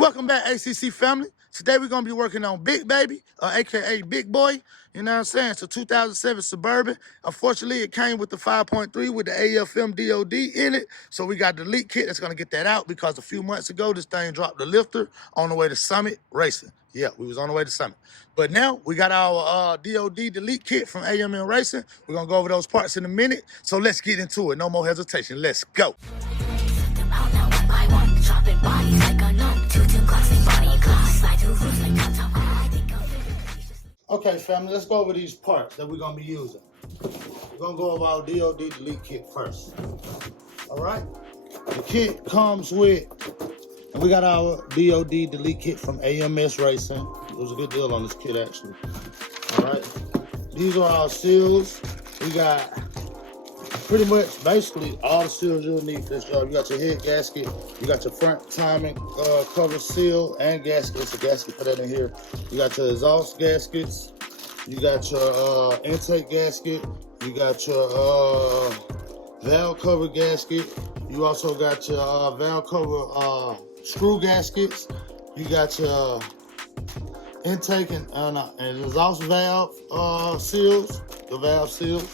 Welcome back, A.C.C family. Today we're going to be working on Big Baby, a.k.a. Big Boy. You know what I'm saying? It's a 2007 Suburban. Unfortunately, it came with the 5.3 with the AFM DOD in it. So we got the Delete kit that's going to get that out because a few months ago, this thing dropped the lifter on the way to Summit Racing. Yeah, we was on the way to Summit. But now we got our DOD Delete kit from AFM Racing. We're going to go over those parts in a minute. So let's get into it. No more hesitation. Let's go. Okay, family, let's go over these parts that we're going to be using. We're going to go over our DOD Delete kit first. All right? The kit comes with, and we got our DOD Delete kit from AMS Racing. It was a good deal on this kit, actually. All right? These are our seals. We got pretty much basically all the seals you'll need for this job. You got your head gasket, you got your front timing cover seal and gasket. It's a gasket for that in here. You got your exhaust gaskets, you got your intake gasket, you got your valve cover gasket, you also got your valve cover screw gaskets, you got your intake and exhaust valve seals, the valve seals.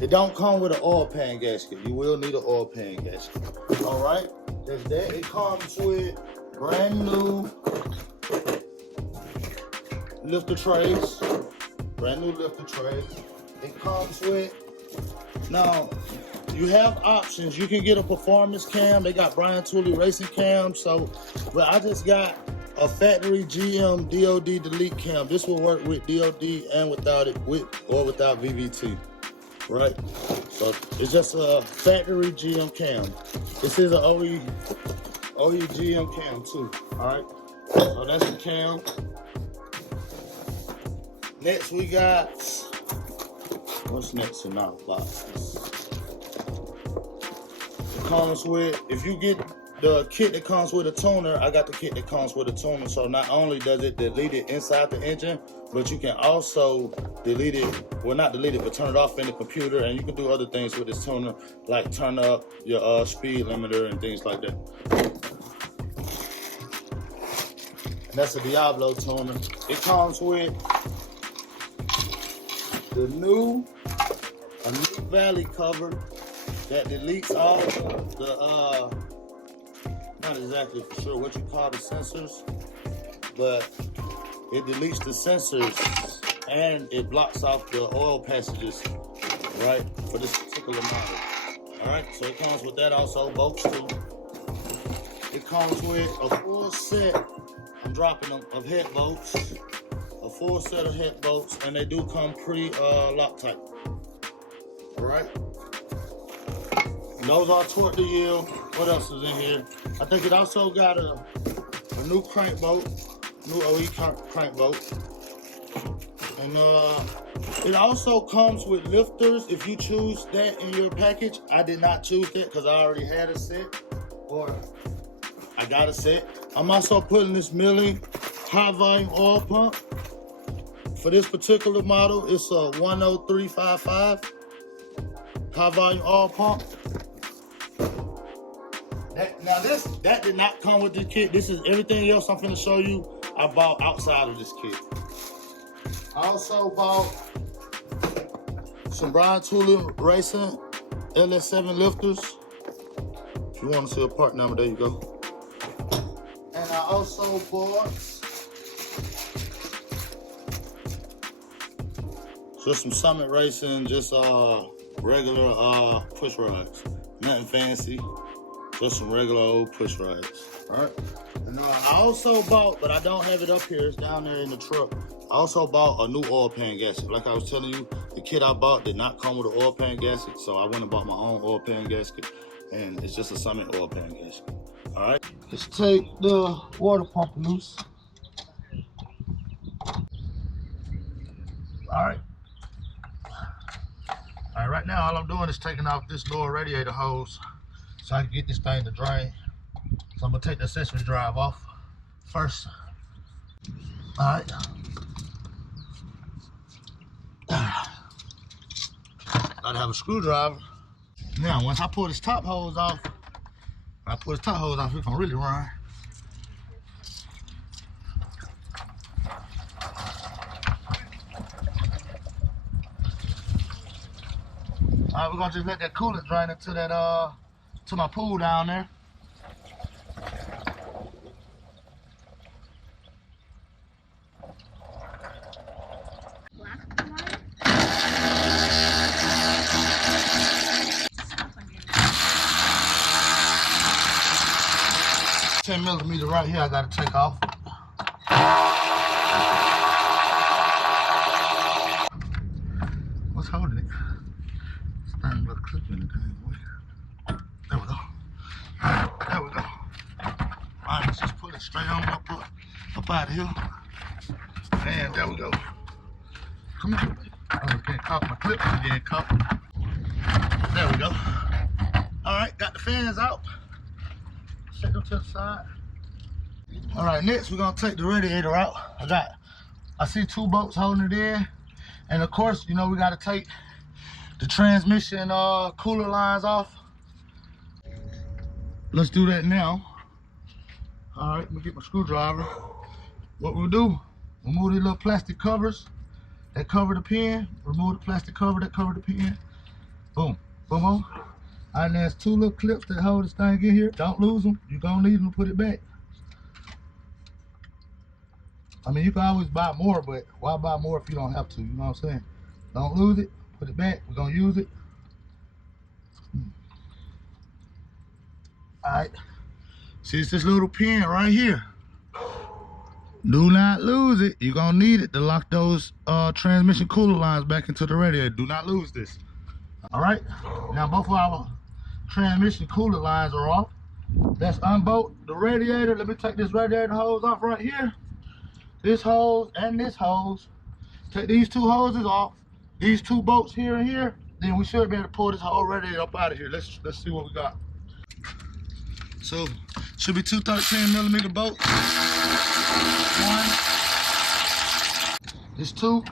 It don't come with an oil pan gasket. You will need an oil pan gasket. All right, there's that. It comes with brand new lifter trays. Brand new lifter trays. It comes with, now you have options. You can get a performance cam. They got Brian Tooley racing cam. So, but I just got a factory GM DOD Delete cam. This will work with DOD and without it, with or without VVT. Right, so it's just a factory GM cam. This is an OE GM cam too. All right, so that's the cam. Next we got, what's next in our boxes? It comes with, if you get the kit that comes with a tuner, I got the kit that comes with a tuner. So not only does it delete it inside the engine, but you can also delete it, well not delete it, but turn it off in the computer, and you can do other things with this tuner, like turn up your speed limiter and things like that. And that's a Diablo tuner. It comes with a new valley cover that deletes all the not exactly for sure what you call the sensors, but it deletes the sensors and it blocks off the oil passages, right, for this particular model. All right, so it comes with that also, bolts too. It comes with a full set, I'm dropping them, of head bolts, a full set of head bolts, and they do come pre-Loctite. All right. And those are torque to yield. What else is in here? I think it also got a new crank bolt, new OE crank bolt. And it also comes with lifters if you choose that in your package. I did not choose that because I already had a set, or I got a set. I'm also putting this milling high volume oil pump. For this particular model, it's a 10355 high volume oil pump. That did not come with the kit. This is everything else I'm finna show you I bought outside of this kit. I also bought some Brian Tooley Racing LS7 lifters. If you want to see a part number, there you go. And I also bought just some Summit Racing, just regular push rods. Nothing fancy. Just some regular old push rods. All right. And I also bought, but I don't have it up here, it's down there in the truck. I also bought a new oil pan gasket. Like I was telling you, the kit I bought did not come with an oil pan gasket, so I went and bought my own oil pan gasket, and it's just a Summit oil pan gasket. All right. Let's take the water pump loose. All right. All right, right now all I'm doing is taking off this lower radiator hose so I can get this thing to drain. So I'm gonna take the accessory drive off first. All right. Gotta have a screwdriver. Now, once I pull this top hose off, it's gonna really run. All right, we're gonna just let that coolant drain into that to my pool down there. $10mm right here I gotta take off. What's holding it? This thing got a clip in the dang way. There we go. There we go. Alright, let's just pull it straight on up out of here. And there we go. Come on. Oh, I can't caught my clip again, caught. There we go. Alright, got the fans out. Set them to the side. Alright, next we're gonna take the radiator out. I see 2 bolts holding it in. And of course, you know, we gotta take the transmission cooler lines off. Let's do that now. Alright, let me get my screwdriver. What we'll do, remove these little plastic covers that cover the pin. Remove the plastic cover that cover the pin. Boom, boom, boom. And there's 2 little clips that hold this thing in here. Don't lose them. You're gonna need them to put it back. I mean, you can always buy more, but why buy more if you don't have to? You know what I'm saying? Don't lose it. Put it back. We're gonna use it. All right. See, it's this little pin right here. Do not lose it. You're gonna need it to lock those transmission cooler lines back into the radiator. Do not lose this. All right. Now both of our transmission cooler lines are off. Let's unbolt the radiator. Let me take this radiator hose off right here. This hose and this hose. Take these 2 hoses off. These 2 bolts here and here. Then we should be able to pull this whole radiator up out of here. Let's see what we got. So should be 2 13mm bolts. 1. This 2.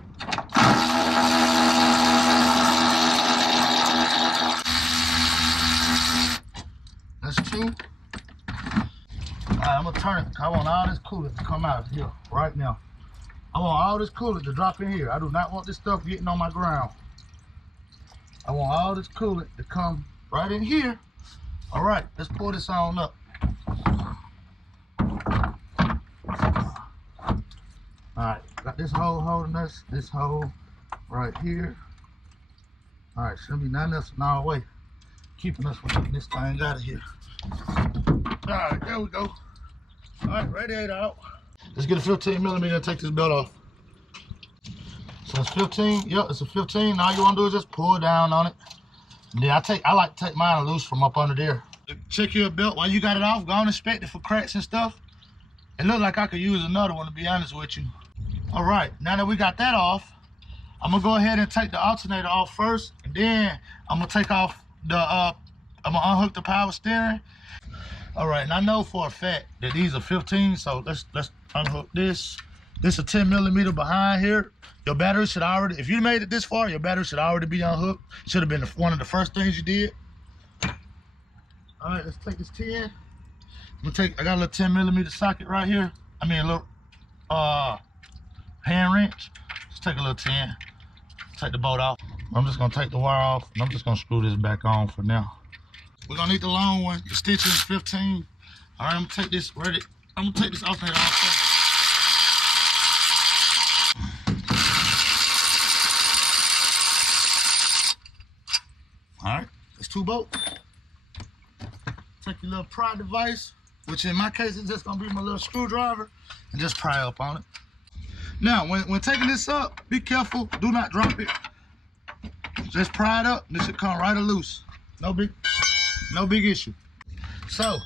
That's 2. Alright, I'm gonna turn it. I want all this coolant to come out of here right now. I want all this coolant to drop in here. I do not want this stuff getting on my ground. I want all this coolant to come right in here. Alright, let's pull this on up. Alright, got this hole holding us, this hole right here. Alright, shouldn't be nothing else in our way keeping us from getting this thing out of here. Alright, there we go. Alright, radiator out. Let's get a 15mm and take this belt off. So it's 15, yep, it's a 15. All you wanna do is just pull down on it. Yeah, I like to take mine loose from up under there. Check your belt while you got it off. Go and inspect it for cracks and stuff. It looked like I could use another one, to be honest with you. All right, now that we got that off, I'm gonna go ahead and take the alternator off first, and then I'm gonna take off the, I'm gonna unhook the power steering. All right, and I know for a fact that these are 15, so let's unhook this. This is a 10mm behind here. Your battery should already, if you made it this far, your battery should already be unhooked. Should have been one of the first things you did. All right, let's take this 10. I got a little 10mm socket right here. I mean a little hand wrench. Let's take a little 10. Take the bolt off. I'm just gonna take the wire off, and I'm just gonna screw this back on for now. We're gonna need the long one. The stitching is 15. All right, I'm gonna take this alternator off first. All right, that's 2 bolts. Take your little pry device, which in my case is just gonna be my little screwdriver, and just pry up on it. Now, when taking this up, be careful, do not drop it. Just pry it up, this should come right loose. No big issue. So,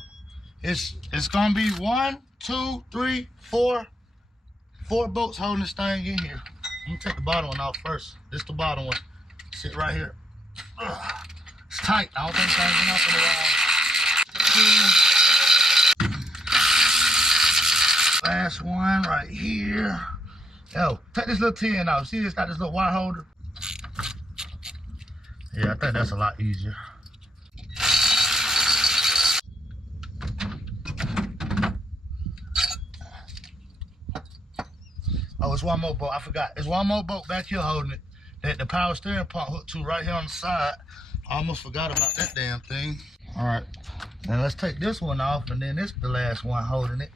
it's gonna be 1, 2, 3, 4 bolts holding this thing in here. Let me take the bottom one off first. This is the bottom one. Sit right here. It's tight. I don't think it's hanging up in a while. Last one right here. Yo, take this little 10 out. See, it's got this little wire holder. Yeah, I think that's a lot easier. Oh, it's one more bolt. I forgot. There's one more bolt back here holding it that the power steering pump hooked to right here on the side. I almost forgot about that damn thing. All right, now let's take this one off, and then this is the last one holding it.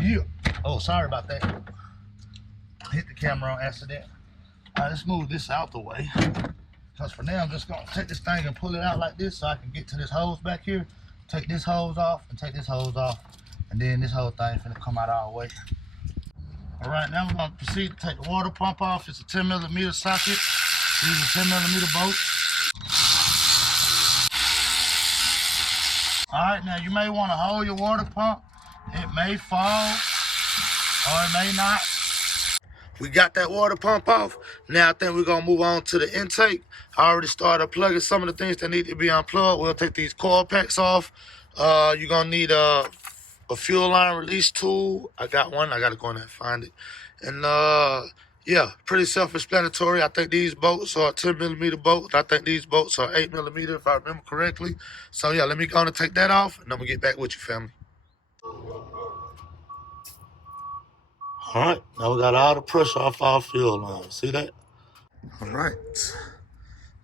Yeah. Oh, sorry about that. Hit the camera on accident. All right, let's move this out the way. Because for now, I'm just going to take this thing and pull it out like this so I can get to this hose back here. Take this hose off and take this hose off. And then this whole thing is going to come out all the way. All right, now we're going to proceed to take the water pump off. It's a 10mm socket. These are 10mm bolts. All right, now you may want to hold your water pump. It may fall or it may not. We got that water pump off. Now I think we're gonna move on to the intake. I already started plugging some of the things that need to be unplugged. We'll take these coil packs off. You're gonna need a fuel line release tool. I got one. I gotta go in there and find it. And yeah, pretty self-explanatory. I think these bolts are 10mm bolts. I think these bolts are 8mm if I remember correctly. So yeah, let me go and take that off, and I'm gonna get back with you, family. All right, now we got all the pressure off our fuel line. See that? All right.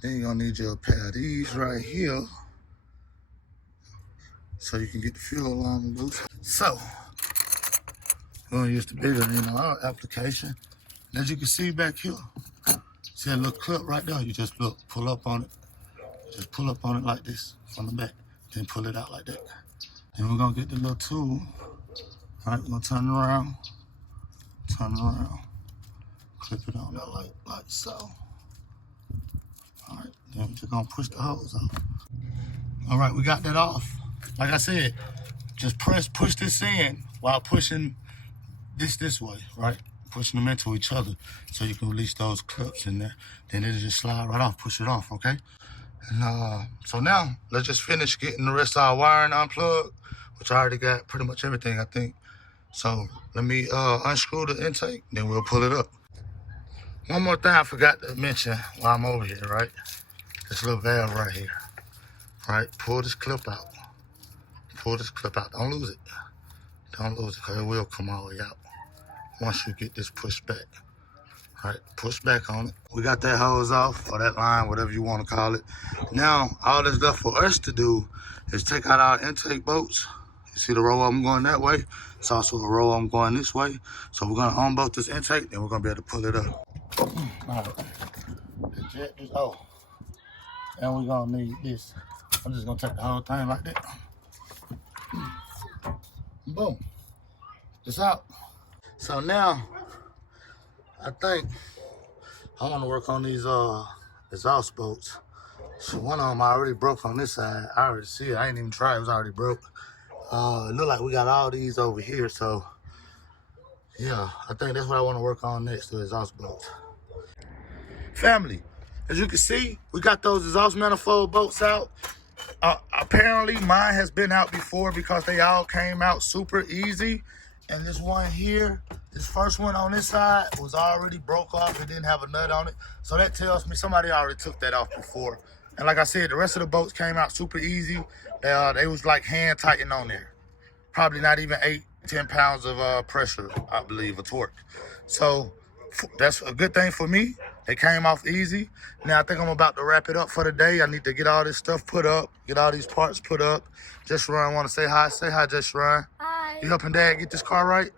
Then you're gonna need your pair of these right here so you can get the fuel line loose. So, we're gonna use the bigger our application. And as you can see back here, see that little clip right there? You just pull up on it. Just pull up on it like this from the back. Then pull it out like that. Then we're gonna get the little tool. All right, we're gonna turn it around. Turn it around, clip it on there like so. All right, then we're just gonna push the hose off. All right, we got that off. Like I said, just push this in while pushing this way, right? Pushing them into each other so you can release those clips in there. Then it'll just slide right off, push it off, okay? And so now, let's just finish getting the rest of our wiring unplugged, which I already got pretty much everything, I think. So let me unscrew the intake, then we'll pull it up. One more thing I forgot to mention while I'm over here, right? This little valve right here, right? Pull this clip out. Pull this clip out. Don't lose it. Don't lose it, because it will come all the way out once you get this pushed back. All right, push back on it. We got that hose off, or that line, whatever you want to call it. Now, all that's left for us to do is take out our intake bolts. You see the row of them going that way? It's also a row of them going this way. So we're gonna unbolt this intake, then we're gonna be able to pull it up. All right, the jet is off. And we're gonna need this. I'm just gonna take the whole thing like that. Boom, it's out. So now, I think I wanna work on these exhaust bolts. So one of them I already broke on this side. I already see it, I ain't even tried, it was already broke. It look like we got all these over here, so yeah, I think that's what I want to work on next, the exhaust bolts. Family, as you can see, we got those exhaust manifold bolts out. Apparently, mine has been out before because they all came out super easy. And this one here, this first one on this side was already broke off. It didn't have a nut on it. So that tells me somebody already took that off before. And like I said, the rest of the bolts came out super easy. They was like hand tightened on there. Probably not even 8-10 pounds of pressure, I believe, or torque. So that's a good thing for me. They came off easy. Now I think I'm about to wrap it up for the day. I need to get all this stuff put up, get all these parts put up. Just Run, want to say hi. Say hi, Just Run. Hi. You helping Dad get this car right?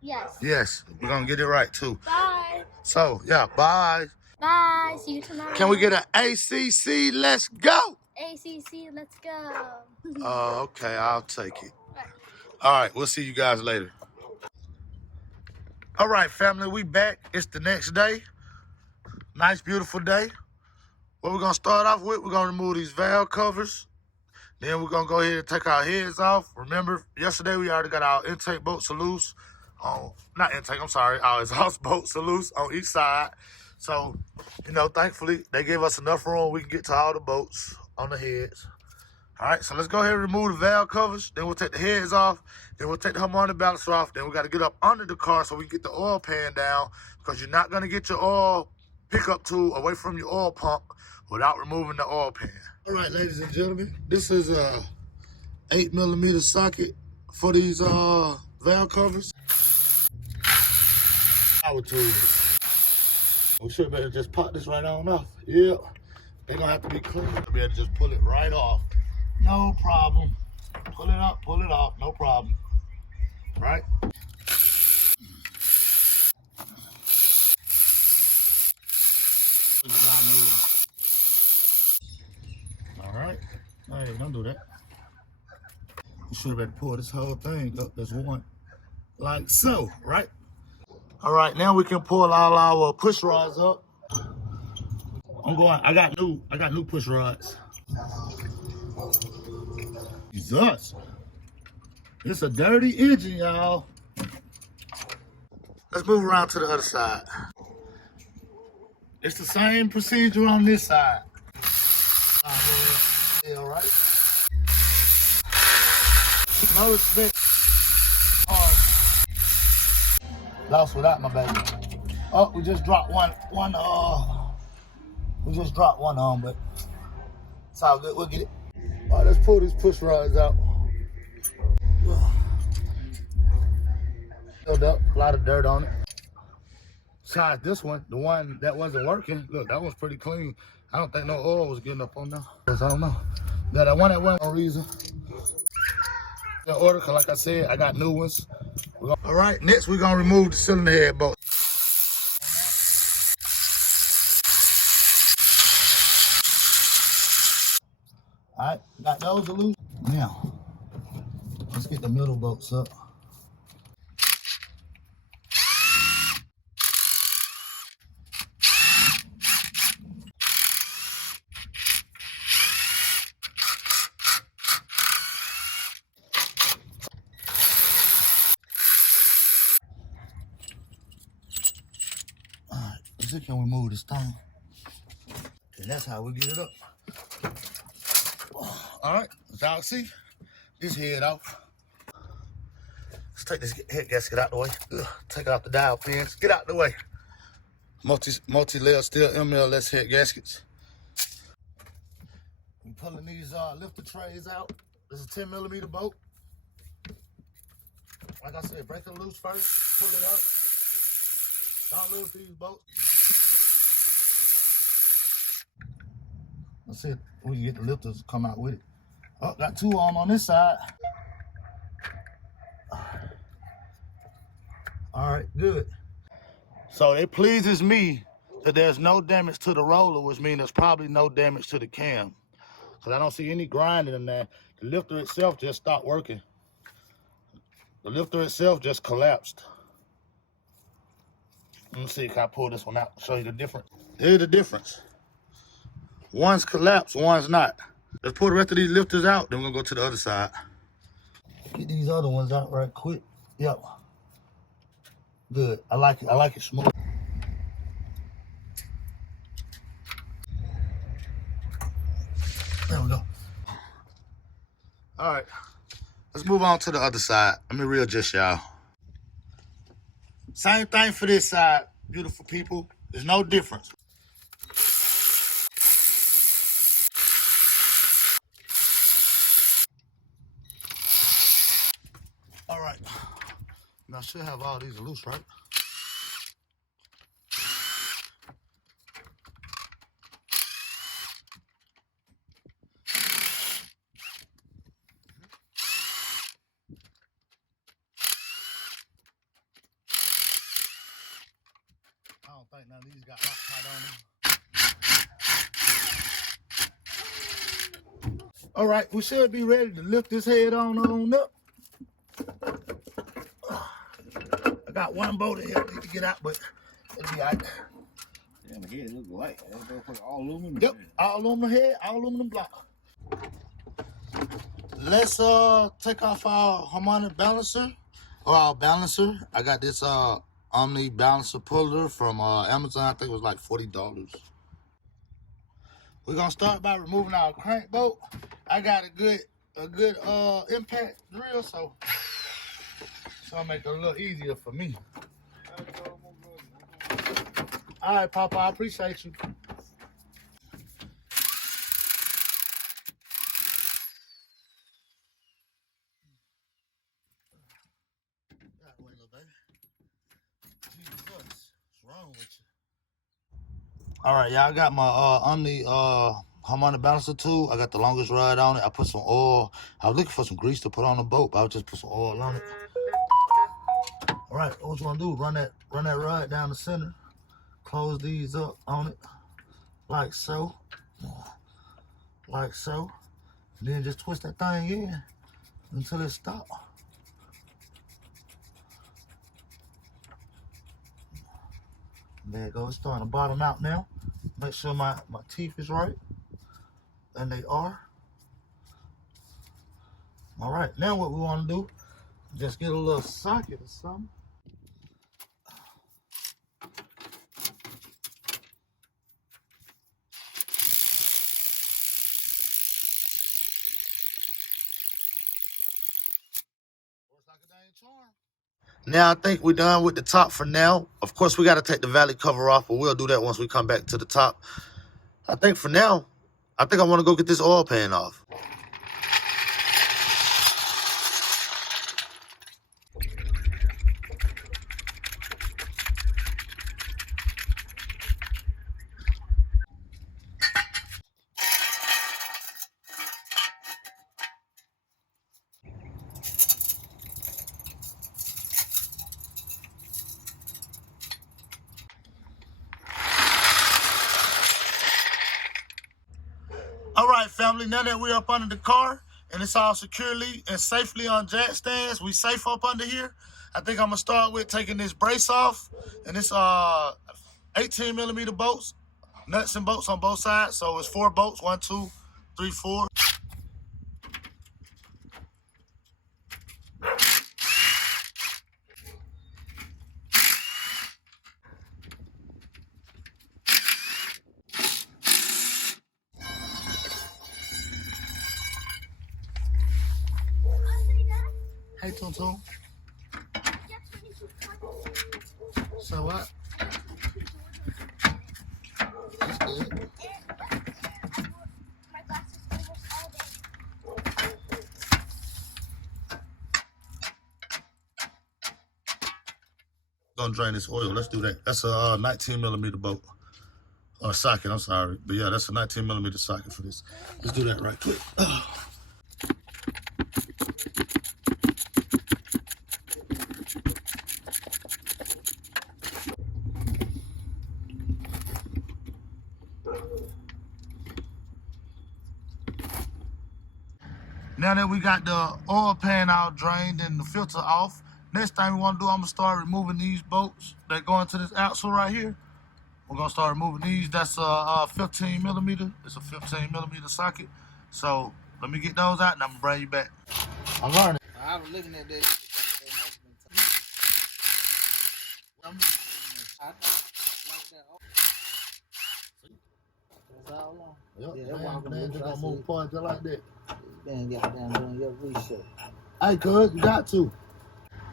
Yes. Yes, we're gonna get it right too. Bye. So yeah, bye. Bye. See you tomorrow. Can we get an A.C.C? Let's go. A.C.C, let's go. Oh, okay, I'll take it. All right, we'll see you guys later. All right, family, we back. It's the next day. Nice, beautiful day. What we're gonna start off with, we're gonna remove these valve covers. Then we're gonna go ahead and take our heads off. Remember, yesterday we already got our intake bolts loose. Not intake, I'm sorry, our exhaust bolts loose on each side. So, thankfully, they gave us enough room we can get to all the bolts on the heads. All right, so let's go ahead and remove the valve covers. Then we'll take the heads off. Then we'll take the harmonic balancer off. Then we got to get up under the car so we can get the oil pan down, because you're not going to get your oil pickup tool away from your oil pump without removing the oil pan. All right, ladies and gentlemen, this is a 8mm socket for these valve covers. power tools. We should better just pop this right on off. Yep. They're gonna have to be clean. We'll be able to just pull it right off. No problem. Pull it up, pull it off, no problem. Right? All right. Hey, don't do that. You should have been pull this whole thing up. There's one. Like so, right? All right, now we can pull all our push rods up. I got new push rods. Jesus. It's a dirty engine, y'all. Let's move around to the other side. It's the same procedure on this side. Yeah, all right. No respect. Lost without my baby. Oh, we just dropped we just dropped one on, but it's all good. We'll get it. All right, let's pull these push rods out. Filled up, a lot of dirt on it. Besides this one, the one that wasn't working, look, that one's pretty clean. I don't think no oil was getting up on there. I don't know. Now that one that went on reason. The order, cause like I said, I got new ones. All right, next we're gonna remove the cylinder head bolt. All right, got those loose. Now, let's get the middle bolts up. All right, let's see, can we move this thing? And that's how we get it up. All right, as y'all see, this head off. Let's take this head gasket out the way. Take out the dial pins. Get out the way. Multi-layer steel MLS head gaskets. I'm pulling these lifter trays out. This is a 10 millimeter bolt. Like I said, break it loose first. Pull it up. Don't lose these bolts. That's it. We can get the lifters to come out with it. Oh, got two on this side. All right, good. So it pleases me that there's no damage to the roller, which means there's probably no damage to the cam. Because I don't see any grinding in there. The lifter itself just stopped working. The lifter itself just collapsed. Let me see if I pull this one out, show you the difference. Here's the difference. One's collapsed, one's not. Let's pull the rest of these lifters out, then we're gonna go to the other side. Get these other ones out right quick. Yep. Good. I like it smooth. There we go. All right. Let's move on to the other side. Let me readjust y'all. Same thing for this side, beautiful people. There's no difference. All right. Now I should have all these loose, right? I don't think none of these got Loctite on them. All right, we should be ready to lift this head on up. I got one bolt in here to get out, but it'll be all right. Yeah, the head look light. All aluminum. Yep, all aluminum head, all aluminum block. Let's take off our harmonic balancer, or our balancer. I got this Omni balancer puller from Amazon. I think it was like $40. We're gonna start by removing our crank bolt. I got a good impact drill, so it's gonna make it a little easier for me. All right, Papa, I appreciate you. That way, little baby. Jesus. All right, y'all, I got my Omni harmonic balancer tool. I got the longest rod on it. I put some oil. I was looking for some grease to put on the boat, but I would just put some oil on it. All right, what you want to do? Run that rod down the center. Close these up on it, like so. Like so. And then just twist that thing in until it stops. There it goes. It's starting to bottom out now. Make sure my teeth is right. And they are. All right, now what we want to do, just get a little socket or something. Now I think we're done with the top for now. Of course, we got to take the valley cover off, but we'll do that once we come back to the top. I think for now, I think I want to go get this oil pan off. All right, family, now that we're up under the car and it's all securely and safely on jack stands, we safe up under here. I think I'm gonna start with taking this brace off, and it's 18 millimeter bolts, nuts and bolts on both sides. So it's 4 bolts, 1, 2, 3, 4. Hey, Tum Tum. So what? That's good. Gonna drain this oil. Let's do that. That's a 19 millimeter bolt. Or socket, I'm sorry. But yeah, that's a 19 millimeter socket for this. Let's do that right quick. Now that we got the oil pan out drained and the filter off, next thing we want to do, I'm going to start removing these bolts that go into this axle right here. We're going to start removing these. That's a 15 millimeter. It's a 15 millimeter socket. So let me get those out and I'm going to bring you back. I'm learning. I was looking at that. That's all long. Yep, Yeah, man, they're going to move parts just like that. Then get down doing your research. Hey, cuz, you got to.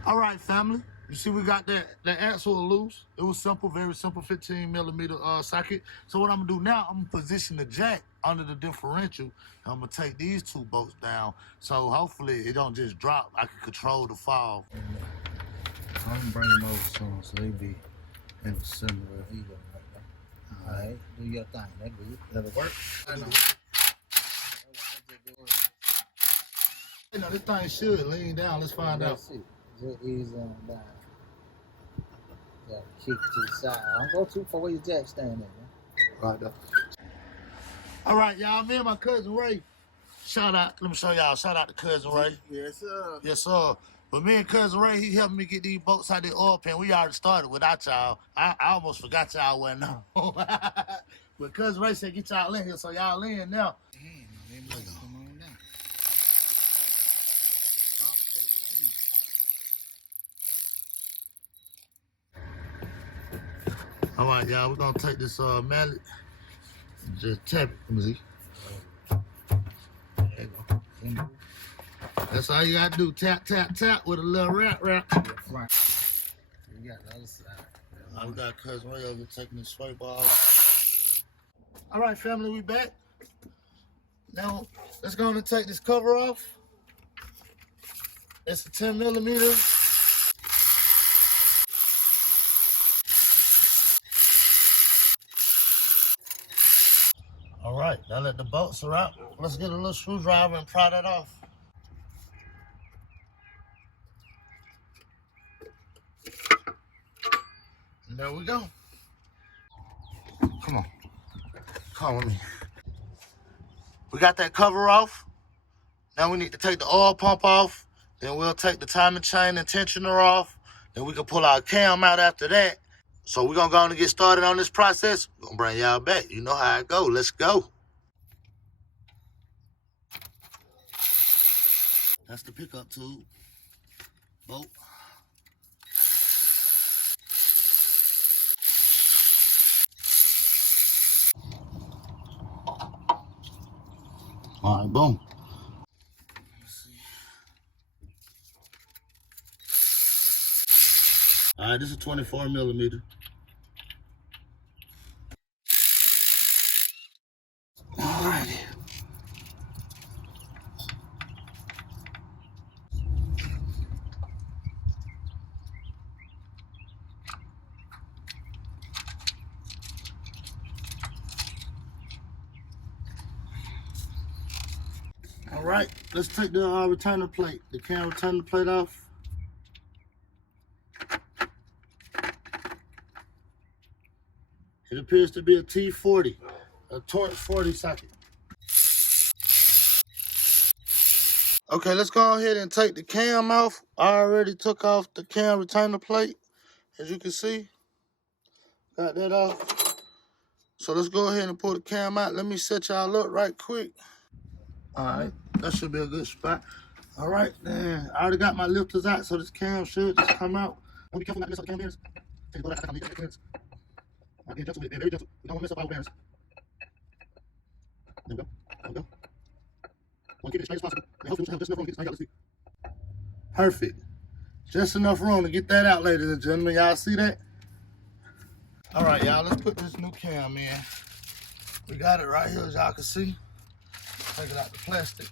All right, family. You see we got that axle loose. It was simple, very simple, 15 millimeter socket. So what I'm gonna do now, I'm gonna position the jack under the differential. And I'm gonna take these 2 bolts down. So hopefully it don't just drop. I can control the fall. I'm gonna bring them over soon so they be in the similar heat right there. All right, do your thing. That good. That'll work. I know. You know, this thing should lean down. Let's find out. Just ease on down. Yeah, kick to the side. Don't go too far where your jack standing, man. Right there. All right, y'all. Me and my cousin Ray. Shout out. Let me show y'all. Shout out to cousin Ray. Yes, sir. Yes, sir. But me and cousin Ray, he helped me get these bolts out of the oil pan. We already started without y'all. I almost forgot y'all wasn't on. But cousin Ray said, get y'all in here, so y'all in now. Damn, come on down. All right, y'all, we're gonna take this mallet and just tap it. Let me see. There you go. That's all you gotta do. Tap, tap, tap with a little wrap. You got the other side. We got cousin Ray over taking the swipe off. All right, family, we back. Now, let's go and take this cover off. It's a 10 millimeter. right, now that the bolts are out, let's get a little screwdriver and pry that off. And there we go. Come on. Come with me. We got that cover off. Now we need to take the oil pump off. Then we'll take the timing chain and tensioner off. Then we can pull our cam out after that. So we're going to go on and get started on this process. We're going to bring y'all back. You know how it go. Let's go. That's the pickup tube. Bolt. All right, boom. Let's see. All right, this is 24 millimeter. All righty. All right, let's take the returner plate, the cam returner plate off. It appears to be a T40, a torch 40 socket. Okay, let's go ahead and take the cam off. I already took off the cam returner plate, as you can see. Got that off. So let's go ahead and pull the cam out. Let me set y'all up right quick. All right, that should be a good spot. All right, then. I already got my lifters out, so this cam should just come out. Don't be careful not to mess up the cam bearings. Take the out, the clearance. All right, get gentle with it, very gentle. We don't want to mess up our bearings. There we go. There we go. Want to keep it as straight as possible. And hopefully we'll have just enough room to get this thing out. Let's see. Perfect. Just enough room to get that out, ladies and gentlemen. Y'all see that? All right, y'all, let's put this new cam in. We got it right here, as y'all can see. Take it out the plastic.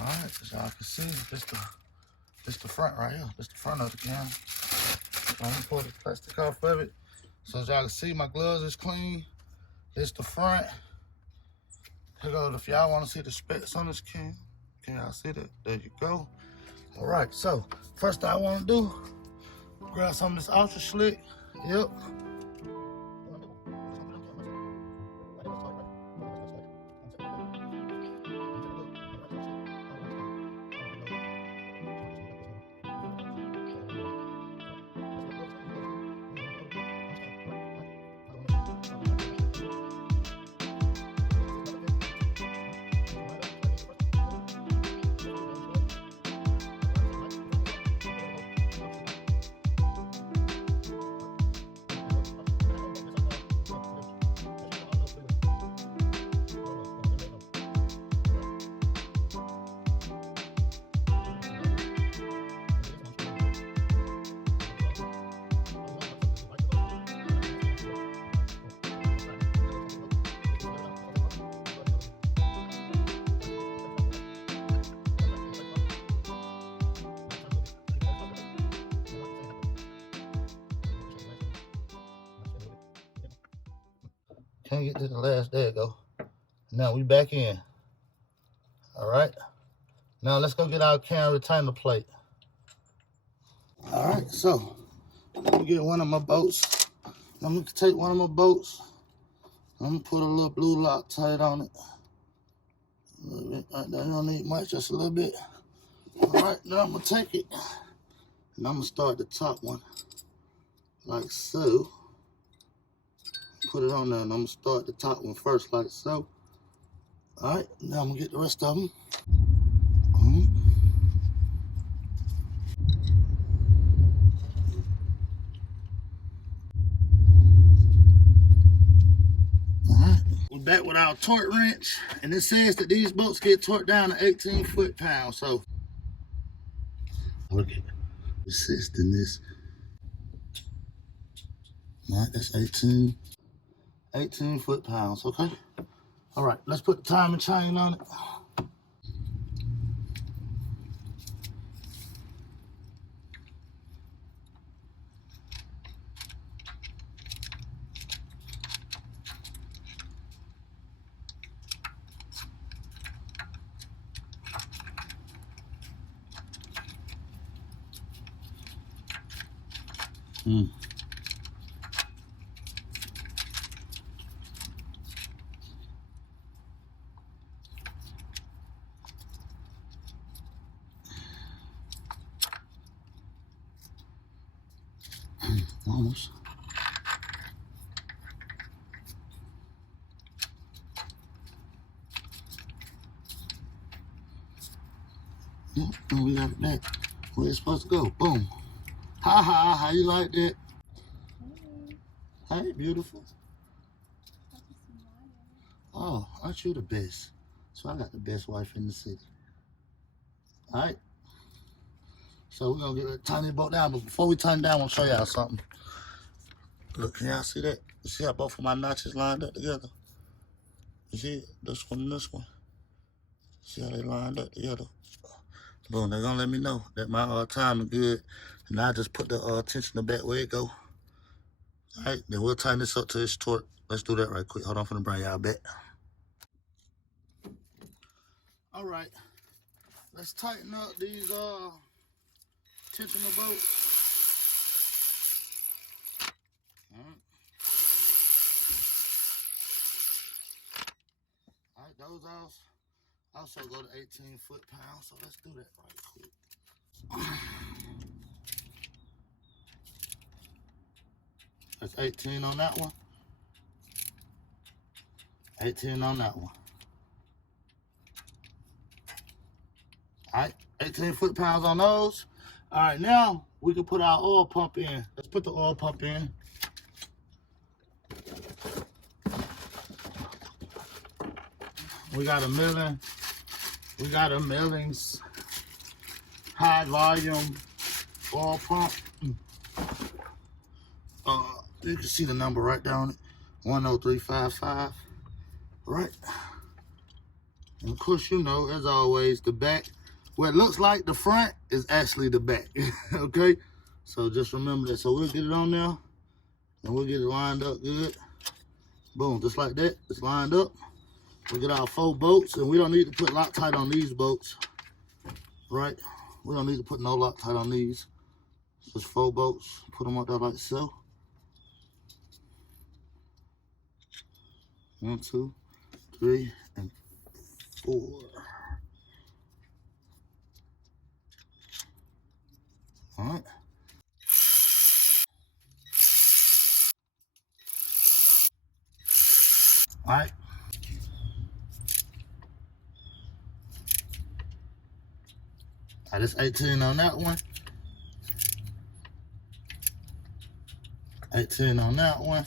All right, as y'all can see, this the front right here. This the front of the cam. So I'm gonna pull the plastic off of it. So as y'all can see, my gloves is clean. This the front. Here goes, if y'all want to see the specs on this cam. Can y'all see that? There you go. All right, so first thing I want to do, grab some of this Ultra Slick. Yep. Can't get to the last, there you go. Now we back in. All right. Now let's go get our cam retainer plate. All right, so let me get one of my bolts. I'm gonna take one of my bolts. I'm gonna put a little blue Loctite on it. A little bit right there, you don't need much, just a little bit. All right, now I'm gonna take it and I'm gonna start the top one like so. Put it on there and I'm gonna start the top one first like so. All right, now I'm gonna get the rest of them. We're back with our torque wrench, and it says that these bolts get torqued down to 18 foot-pounds. So, look at resist in this. All right, that's 18 foot-pounds, okay? All right, let's put the timing chain on it. Almost. Yep, and we got it back where it's supposed to go. Boom. Ha ha, how you like that? Hey, beautiful. Oh, aren't you the best? So I got the best wife in the city. All right. So we're gonna get a tiny boat down, but before we turn down, I'm gonna show y'all something. Look, can y'all see that? You see how both of my notches lined up together? You see it? This one and this one. See how they lined up together? Boom, they're gonna let me know that my timing good. And I just put the tensioner back where it go. All right, then we'll tighten this up to its torque. Let's do that right quick. Hold on, I'm finna bring y'all back. All right, let's tighten up these tensioner bolts. All right. All right, those also go to 18 foot-pounds, so let's do that right quick. That's 18 on that one. 18 on that one. All right, 18 foot-pounds on those. All right, now we can put our oil pump in. Let's put the oil pump in. We got a Millings high volume oil pump. You can see the number right down it, 10355. Right. And of course, you know, as always, the back, what looks like the front is actually the back. Okay? So just remember that. So we'll get it on there and we'll get it lined up good. Boom, just like that. It's lined up. We get our 4 bolts, and we don't need to put Loctite on these bolts. Right? We don't need to put no Loctite on these. Just 4 bolts. Put them up there like so. 1, 2, 3, and 4. All right. All right. All right, that's 18 on that one. 18 on that one.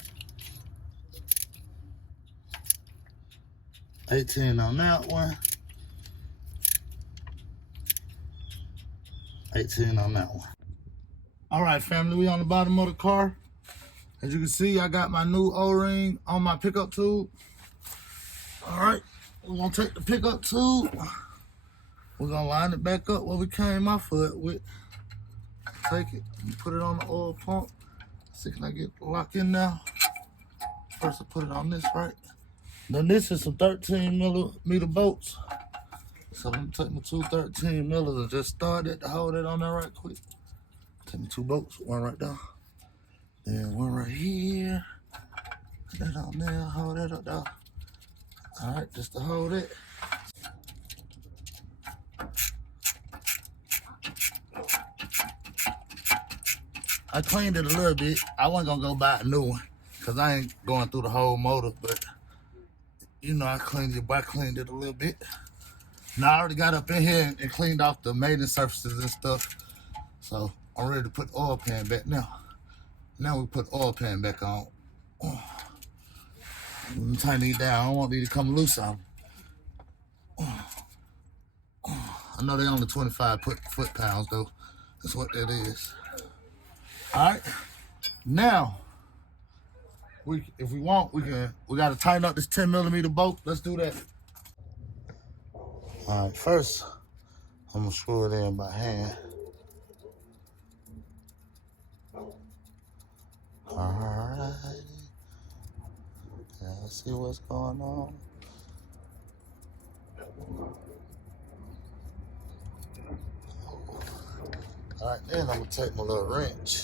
18 on that one. 18 on that one. All right, family, we on the bottom of the car. As you can see, I got my new O-ring on my pickup tube. All right, we're gonna take the pickup tube. We're gonna line it back up where we came off of it with. Take it and put it on the oil pump. See, can I get locked in now? First, I put it on this, right? Then this is some 13 millimeter bolts. So let me take my 2 13 millers and just start it to hold it on there right quick. Take me 2 bolts, one right there. Then one right here. Put that on there, hold that up there. All right, just to hold it. I cleaned it a little bit. I wasn't gonna go buy a new one because I ain't going through the whole motor, but you know, I cleaned it a little bit. Now I already got up in here and cleaned off the maintenance surfaces and stuff. So I'm ready to put the oil pan back now. Now we put the oil pan back on. Let me tighten these down. I don't want these to come loose on me. I know they only 25 foot-pounds though. That's what that is. All right. Now, if we want, we gotta tighten up this 10 millimeter bolt. Let's do that. All right, first, I'm gonna screw it in by hand. All right. Yeah, let's see what's going on. All right, then I'm gonna take my little wrench.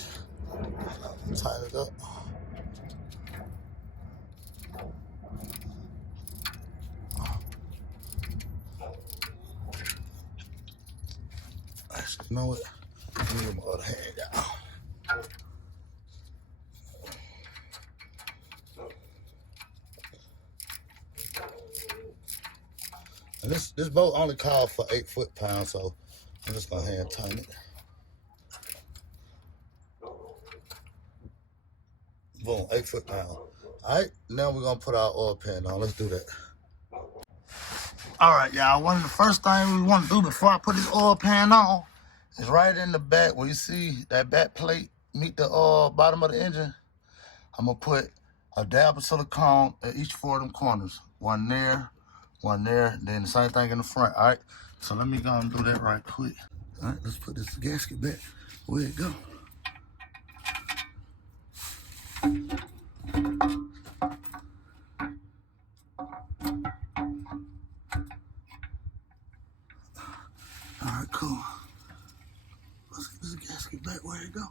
Tighten it up. Actually, you know what? Let me get my other hand down. And this bolt only called for 8 foot-pounds, so I'm just gonna hand tighten it. Boom, 8 foot-pounds. All right, now we're gonna put our oil pan on. Let's do that. All right, y'all. One of the first things we want to do before I put this oil pan on is right in the back where you see that back plate meet the bottom of the engine. I'm gonna put a dab of silicone at each 4 of them corners. One there, then the same thing in the front. All right. So let me go and do that right quick. All right, let's put this gasket back where it go. All right, cool. Let's get this gasket back where it go.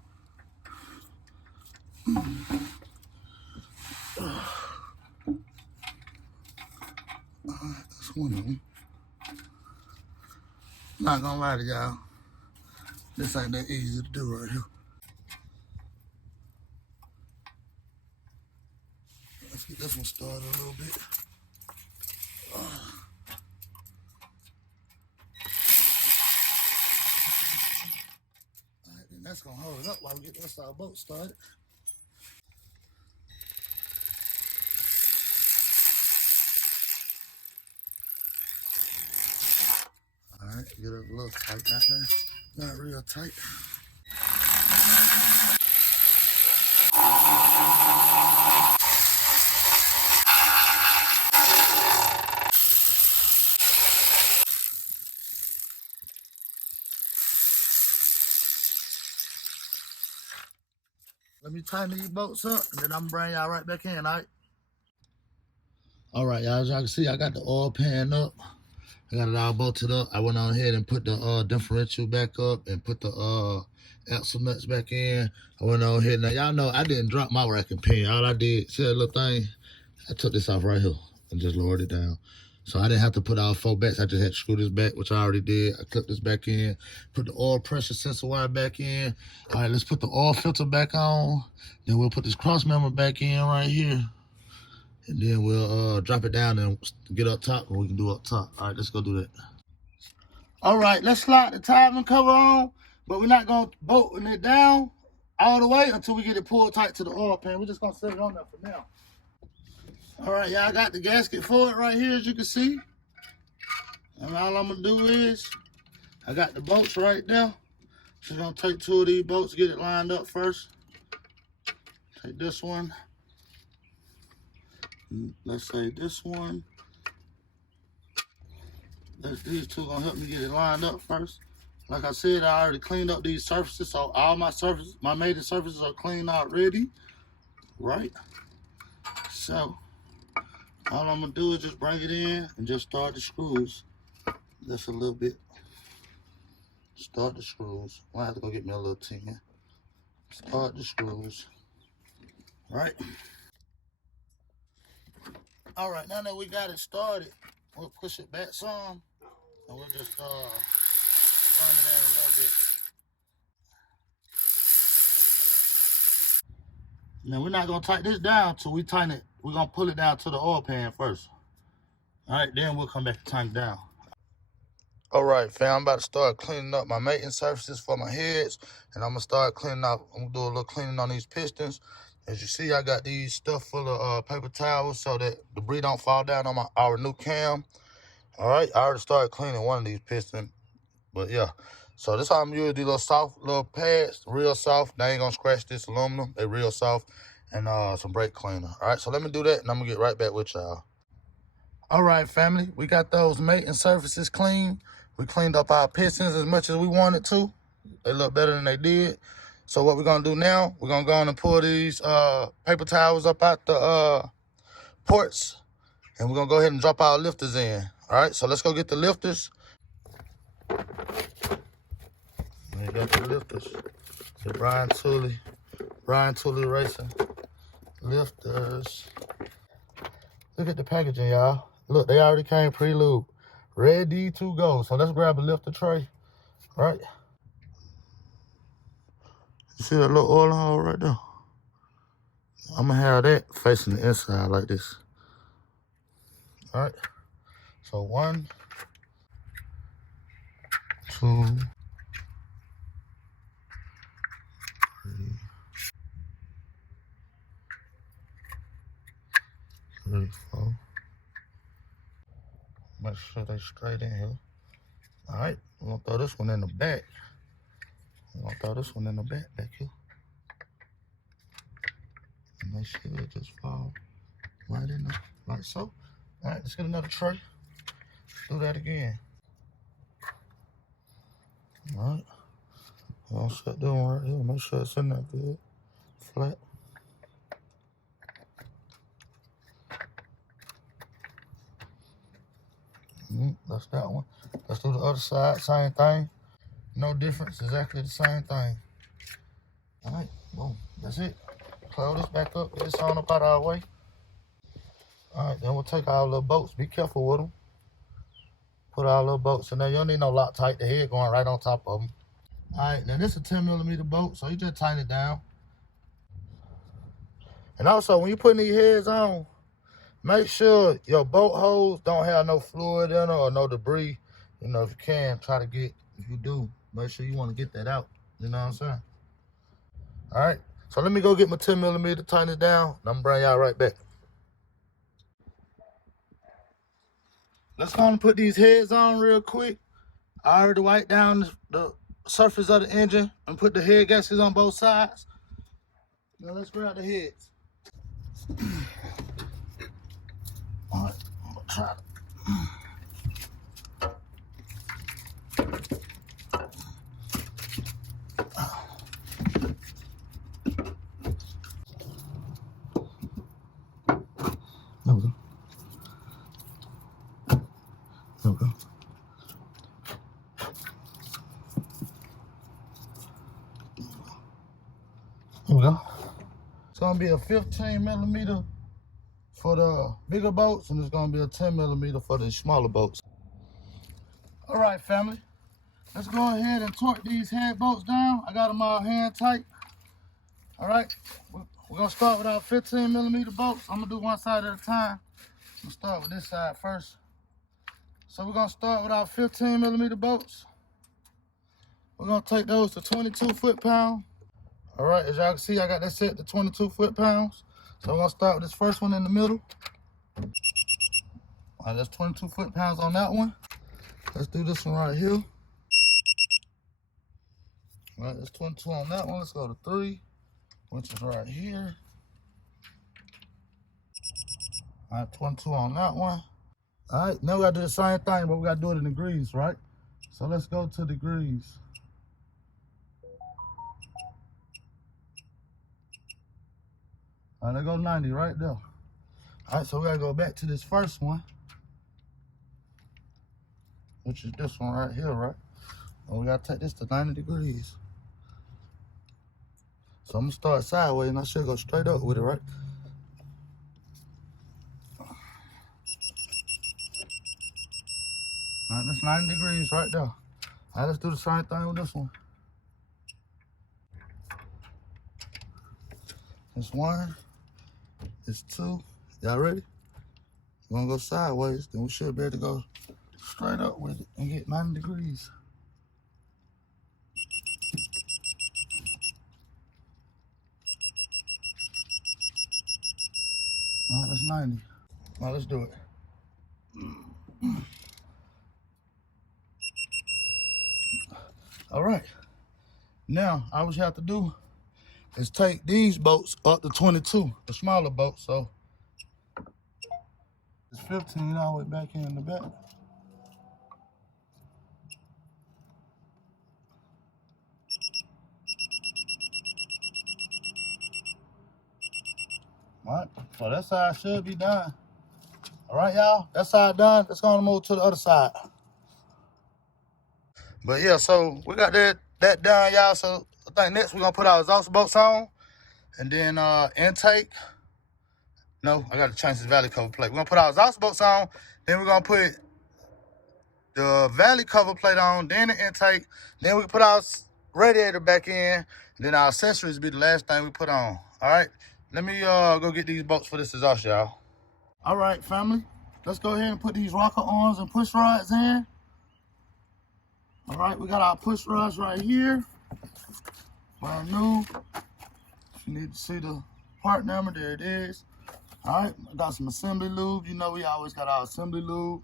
All right, that's one of them. Not gonna lie to y'all, this ain't that easy to do right here. Let's get this one started a little bit. All right, then that's gonna hold it up while we get the rest of our boat started. All right, get it a little tight out there. Not real tight. Let me tighten these bolts up, and then I'm gonna bring y'all right back in, all right? All right, y'all, as y'all can see, I got the oil pan up. I got it all bolted up. I went on ahead and put the differential back up and put the axle nuts back in. I went on ahead. Now, y'all know I didn't drop my racking pin. All I did, see that little thing? I took this off right here and just lowered it down. So I didn't have to put all 4 backs. I just had to screw this back, which I already did. I clipped this back in, put the oil pressure sensor wire back in. All right, let's put the oil filter back on. Then we'll put this cross member back in right here. And then we'll drop it down and get up top, and we can do up top. All right, let's go do that. All right, let's slide the timing cover on, but we're not going to bolting it down all the way until we get it pulled tight to the oil pan. We're just going to set it on there for now. All right, y'all, I got the gasket for it right here, as you can see. And all I'm going to do is, I got the bolts right there. Just going to take 2 of these bolts, get it lined up first. Take this one. Let's say this one. These two gonna help me get it lined up first. Like I said, I already cleaned up these surfaces, so all my surfaces, my maiden surfaces are clean already, right? So all I'm gonna do is just bring it in and just start the screws. Just a little bit. Start the screws. I have to go get me a little tin. Start the screws. Right. All right, now that we got it started, we'll push it back some, and we'll just turn it in a little bit. Now we're not gonna tighten this down till we tighten it. We're gonna pull it down to the oil pan first. All right, then we'll come back to tighten it down. All right, fam, I'm about to start cleaning up my mating surfaces for my heads, and I'm gonna start cleaning out. I'm gonna do a little cleaning on these pistons. As you see, I got these stuff full of paper towels so that debris don't fall down on our new cam. All right, I already started cleaning one of these pistons, but yeah. So this how I'm using these little soft little pads, real soft. They ain't gonna scratch this aluminum. They real soft, and some brake cleaner. All right, so let me do that, and I'm gonna get right back with y'all. All right, family, we got those mating surfaces clean. We cleaned up our pistons as much as we wanted to. They look better than they did. So what we're gonna do now, we're gonna go on and pull these paper towels up out the ports, and we're gonna go ahead and drop our lifters in. All right, so let's go get the lifters. We got the lifters. The Brian Tooley Ryan Tooley Racing lifters. Look at the packaging, y'all. Look, they already came pre-lubed. Ready to go. So let's grab a lifter tray, right? You see that little oil hole right there? I'm gonna have that facing the inside like this. All right. So 1, 2, 3, 4. Make sure they straight in here. All right. We're gonna throw this one in the back. Back here. And they should just fall right in there, like so. All right, let's get another tray. Do that again. All right. I'll set that one right here. Make sure it's in there good. Flat. That's that one. Let's do the other side. Same thing. No difference. Exactly the same thing. All right. Boom. That's it. Close this back up. Get this on up out of our way. All right. Then we'll take our little bolts. Be careful with them. Put our little bolts in there. You don't need no Loctite. The head going right on top of them. All right. Now this is a 10mm bolt, so you just tighten it down. And also, when you're putting these heads on, make sure your bolt holes don't have no fluid in it or no debris. You know, if you can, try to get, if you do, make sure you want to get that out. You know what I'm saying? All right. So let me go get my 10mm, tighten it down, and I'm going to bring y'all right back. Let's go and put these heads on real quick. I already wiped down the surface of the engine and put the head gaskets on both sides. Now let's grab the heads. All right, I'm gonna try to. There we go. There we go. Here we go. It's gonna be a 15mm for the bigger boats, and it's gonna be a 10mm for the smaller boats. All right, family. Let's go ahead and torque these head bolts down. I got them all hand tight. All right. We're gonna start with our 15mm bolts. I'm gonna do one side at a time. I'm gonna start with this side first. So we're gonna start with our 15mm bolts. We're gonna take those to 22 foot-pounds. All right, as y'all can see, I got that set to 22 foot-pounds. So we're gonna start with this first one in the middle. All right, that's 22 foot-pounds on that one. Let's do this one right here. All right, that's 22 on that one. Let's go to 3, which is right here. All right, 22 on that one. All right, now we gotta do the same thing, but we gotta do it in degrees, right? So let's go to degrees. All right, there go 90 right there. All right, so we gotta go back to this first one, which is this one right here, right? And we gotta take this to 90 degrees. So I'm gonna start sideways, and I should go straight up with it, right? All right, that's 90 degrees right there. All right, let's do the same thing with this one. It's 1, it's 2. Y'all ready? We're gonna go sideways, then we should be able to go straight up with it and get 90 degrees. All right, that's 90. Now let's do it. All right. Now, all we have to do is take these boats up to 22, the smaller boats. So it's 15 all the way back here in the back. All right, so that's how it should be done. All right, y'all, that's how it's done. Let's go and move to the other side. But yeah, so we got that done, y'all. So I think next we're gonna put our exhaust bolts on. And then intake. No, I got to change this valley cover plate. We're going to put our exhaust bolts on. Then we're going to put the valley cover plate on, then the intake. Then we put our radiator back in. Then our accessories be the last thing we put on. All right? Let me go get these bolts for this exhaust, y'all. All right, family. Let's go ahead and put these rocker arms and push rods in. All right, we got our push rods right here. Brand new. If you need to see the part number, there it is. All right, I got some assembly lube. You know we always got our assembly lube.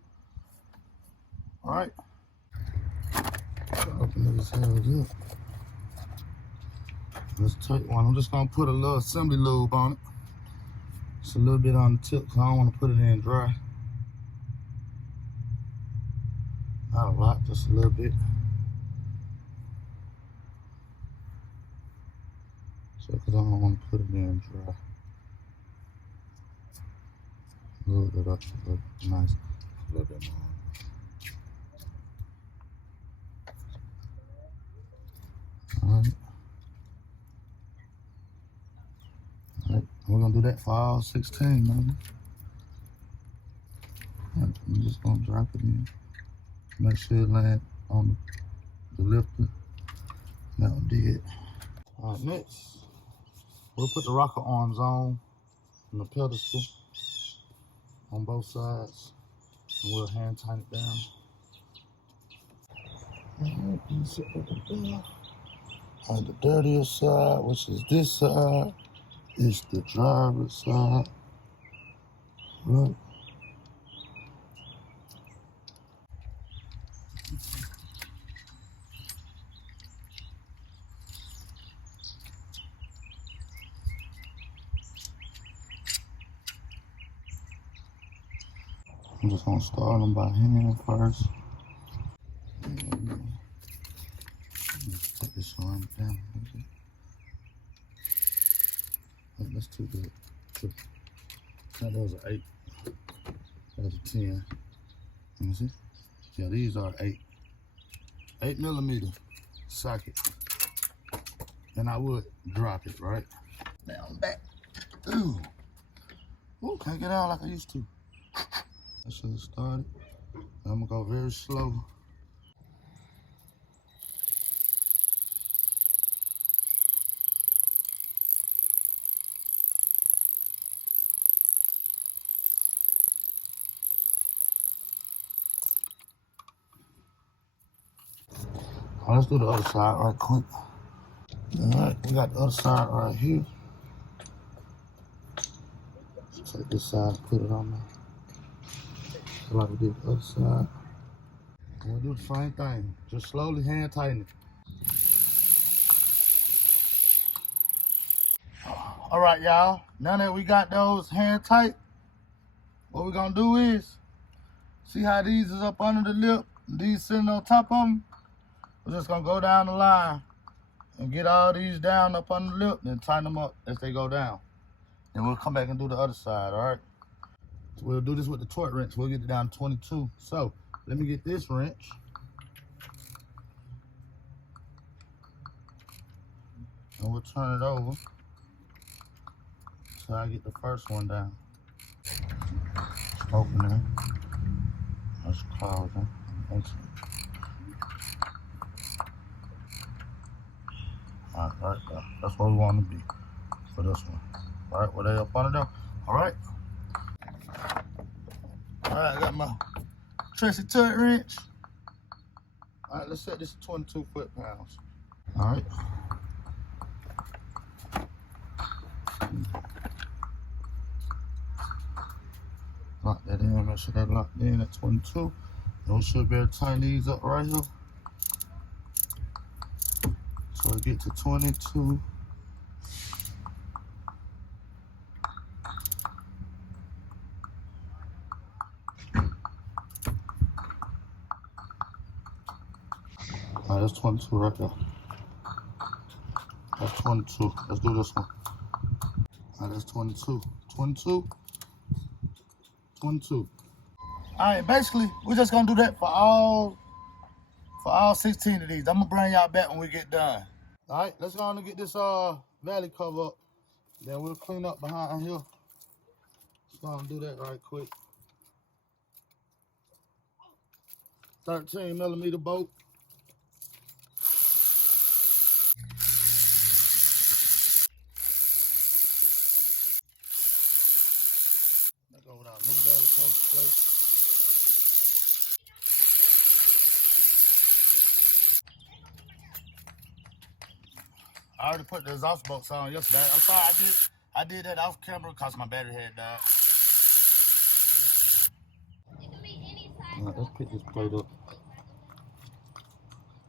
All right. Open these heads up. Let's take one. I'm just gonna put a little assembly lube on it. Just a little bit on the tip, because I don't want to put it in dry. Not a lot, just a little bit. So, because I don't want to put it in dry. A little bit up, a little bit nice, a little bit more. All right. All right, we're gonna do that for all 16, man. Right, I'm just gonna drop it in. Make sure it land on the lifter. That one did. All right, next, we'll put the rocker arms on and the pedestal on both sides, and we'll hand tighten it down. All right, on the dirtier side, which is this side, is the driver's side. Right. I'm just gonna start them by hand first. Just take this one down. That's too good. That was an 8. That was a 10. Let me see. Yeah, these are 8. 8mm socket. And I would drop it, right? Now I'm back. Ooh. Ooh, can't get out like I used to. I should have started. I'm gonna go very slow. All right, let's do the other side right quick. All right, we got the other side right here. Let's take this side and put it on there. Like we did the other side. We'll do the same thing. Just slowly hand tighten it. All right, y'all. Now that we got those hand tight, what we're gonna do is, see how these is up under the lip, these sitting on top of them? We're just gonna go down the line and get all these down up under the lip, then tighten them up as they go down. Then we'll come back and do the other side, all right? So we'll do this with the torque wrench. We'll get it down to 22. So let me get this wrench. And we'll turn it over so I get the first one down. It's opening. That's closing. All right, that's where we want to be for this one. All right, were they up under there? All right. All right, I got my Tracy torque wrench. All right, let's set this to 22 foot-pounds. All right. Lock that in, make sure that locked in at 22. And we should be able to tighten these up right here. So we get to 22. All right, that's 22 right there. That's 22. Let's do this one. All right, that's 22. 22. 22. All right, basically, we're just gonna do that for all 16 of these. I'm gonna bring y'all back when we get done. All right, let's go on and get this valley cover up Then we'll clean up behind here. Just gonna do that right quick. 13mm bolt. Let's go with our new valley cover plate. I already put the exhaust bolts on yesterday. I'm sorry, I did that off camera because my battery had died. All right, let's pick this plate up.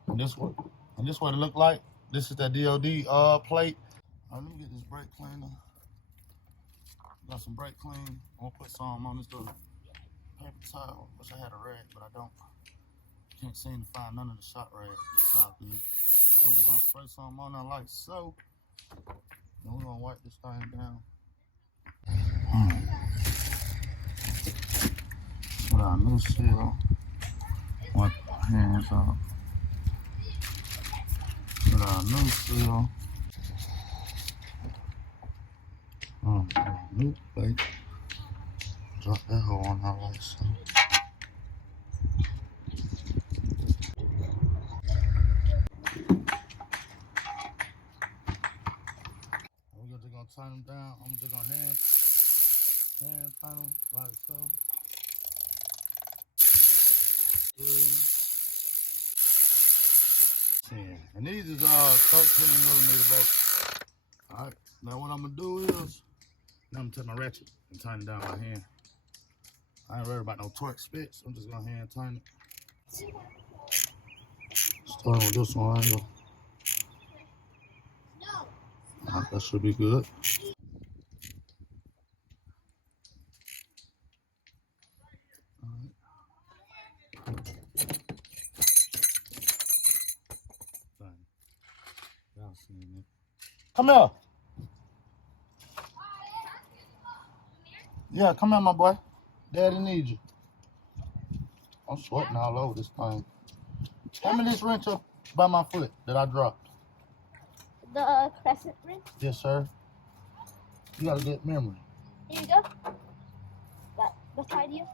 And this what it look like. This is the DOD plate. All right, let me get this brake cleaner. Got some brake clean. I'm gonna put some on this little paper towel. Wish I had a rag, but I don't. Can't seem to find none of the shot rags that's out there. I'm just gonna spray some on there like so. Then we're gonna wipe this thing down. Put our new seal. Wipe our hands off. Put our new seal. New plate. Drop that hole on there like so. We're just gonna turn them down. I'm just gonna hand turn them like so. 3, 10. And these is 13mm bolts. Alright, now what I'm gonna do is now I'm gonna take my ratchet and tighten down my hand. I ain't worried about no torque spits. I'm just gonna hand tighten it. Starting with this one right here. Alright, that should be good. Come here. Yeah, come here, my boy. Daddy needs you. I'm sweating all over this thing. Hand me this wrench up by my foot that I dropped. The crescent wrench? Yes, sir. You got a good memory. Here you go. That beside you.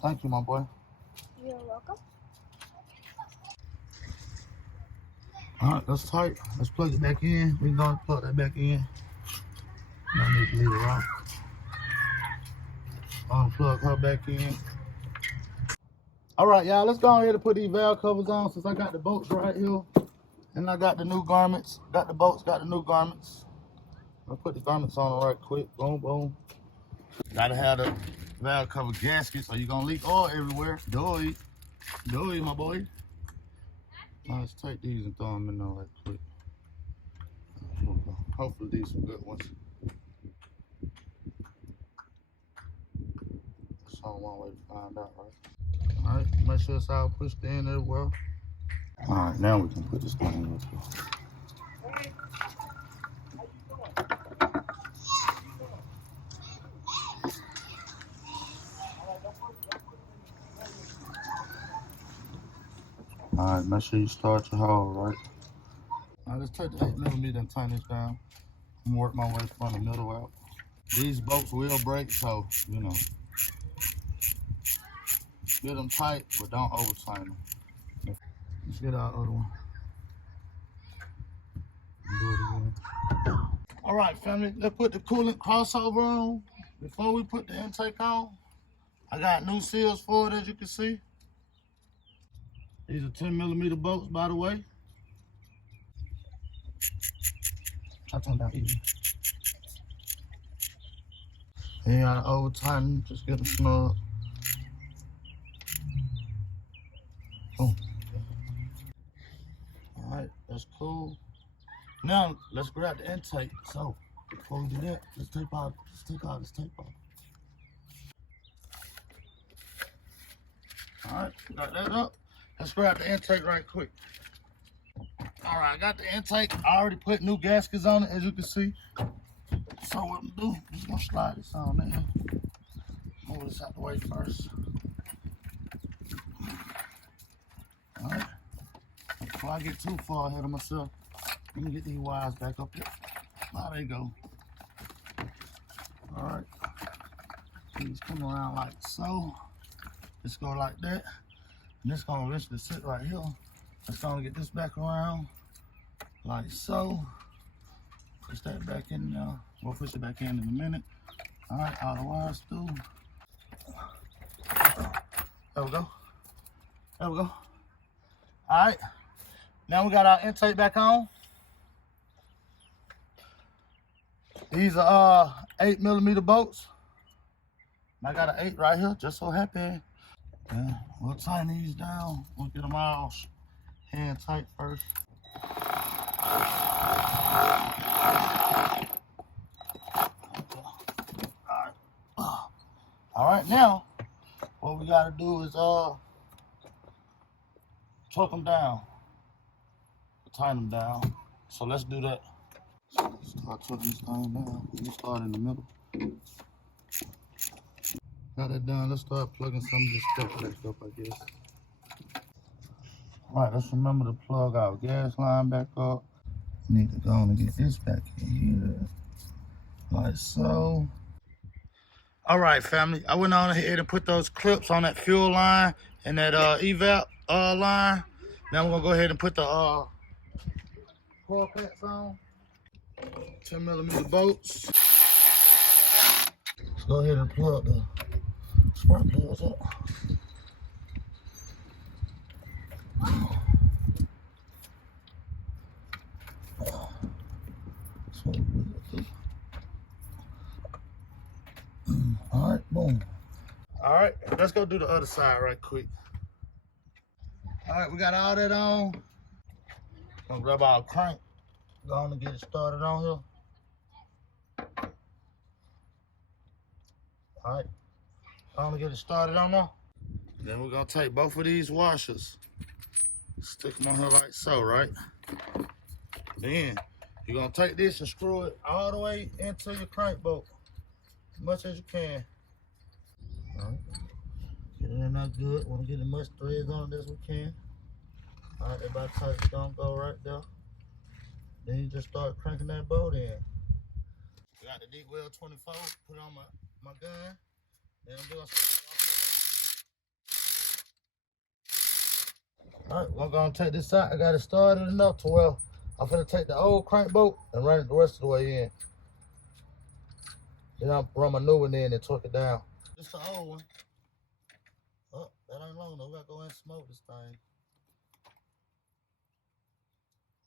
Thank you, my boy. You're welcome. All right, that's tight. Let's plug it back in. We're gonna plug that back in. I need to leave it out. Unplug her back in. All right, y'all, let's go ahead and put these valve covers on since I got the bolts right here. And I got the new garments. Got the bolts, got the new garments. I'll put the garments on right quick. Boom, boom. Gotta have the valve cover gasket, so you're gonna leak oil everywhere. Do it, my boy. Now let's take these and throw them in there right quick. Hopefully these some good ones. That's only one way to find out, right? All right, make sure it's all pushed in there well. All right, now we can put this thing in here. All right, make sure you start your hole, right? All right, let's take the 8mm and tighten this down. I'm gonna work my way from the middle out. These bolts will break, so, you know, get them tight, but don't over tighten them. Let's get our other one. Do it again. All right, family, let's put the coolant crossover on. Before we put the intake on, I got new seals for it, as you can see. These are 10mm bolts, by the way. I'll turn down easy. And you gotta over tighten, just get them snug. Boom. All right, that's cool. Now let's grab the intake. So before we do that, let's take all this tape off. All right, got that up. Let's grab the intake right quick. All right, I got the intake. I already put new gaskets on it, as you can see. So what I'm gonna do, I'm just gonna slide this on there. Move this out the way first. All right. Before I get too far ahead of myself, let me get these wires back up here. There they go. All right. These come around like so. Just go like that. And this gonna eventually sit right here. Let's gonna get this back around like so. Push that back in there. We'll push it back in a minute. All right, all the wires through. There we go. There we go. All right. Now we got our intake back on. These are 8mm bolts. I got an 8 right here, just so happy. Yeah, we'll tighten these down. We'll get them all hand tight first. All right, now what we gotta do is torque them down, tighten them down. So let's do that. Start torquing this thing down. You start in the middle. Got that done. Let's start plugging some of this stuff back up, I guess. All right, let's remember to plug our gas line back up. Need to go on and get this back in here, like so. All right, family. I went on ahead and put those clips on that fuel line and that evap line. Now we're gonna go ahead and put the coil packs on. 10mm bolts. Let's go ahead and plug the spark plugs up. All right, boom. All right, let's go do the other side right quick. All right, we got all that on. Gonna grab our crank. Go on and get it started on here. All right, go on and get it started on there. Then we're gonna take both of these washers, stick them on here like so, right? Then you're gonna take this and screw it all the way into your crank bolt, as much as you can. All right. Get it in there good. Want to get as much threads on it as we can. All right, about tight, it's gonna go right there. Then you just start cranking that bolt in. Got the deep well 24, put it on my gun. Then I'm doing all right, we're gonna take this out. I got it started enough to where I'm gonna take the old crank bolt and run it the rest of the way in. Then I'll run my new one in and torque it down. This is the old one. Oh, that ain't long enough. We gotta go and smoke this thing.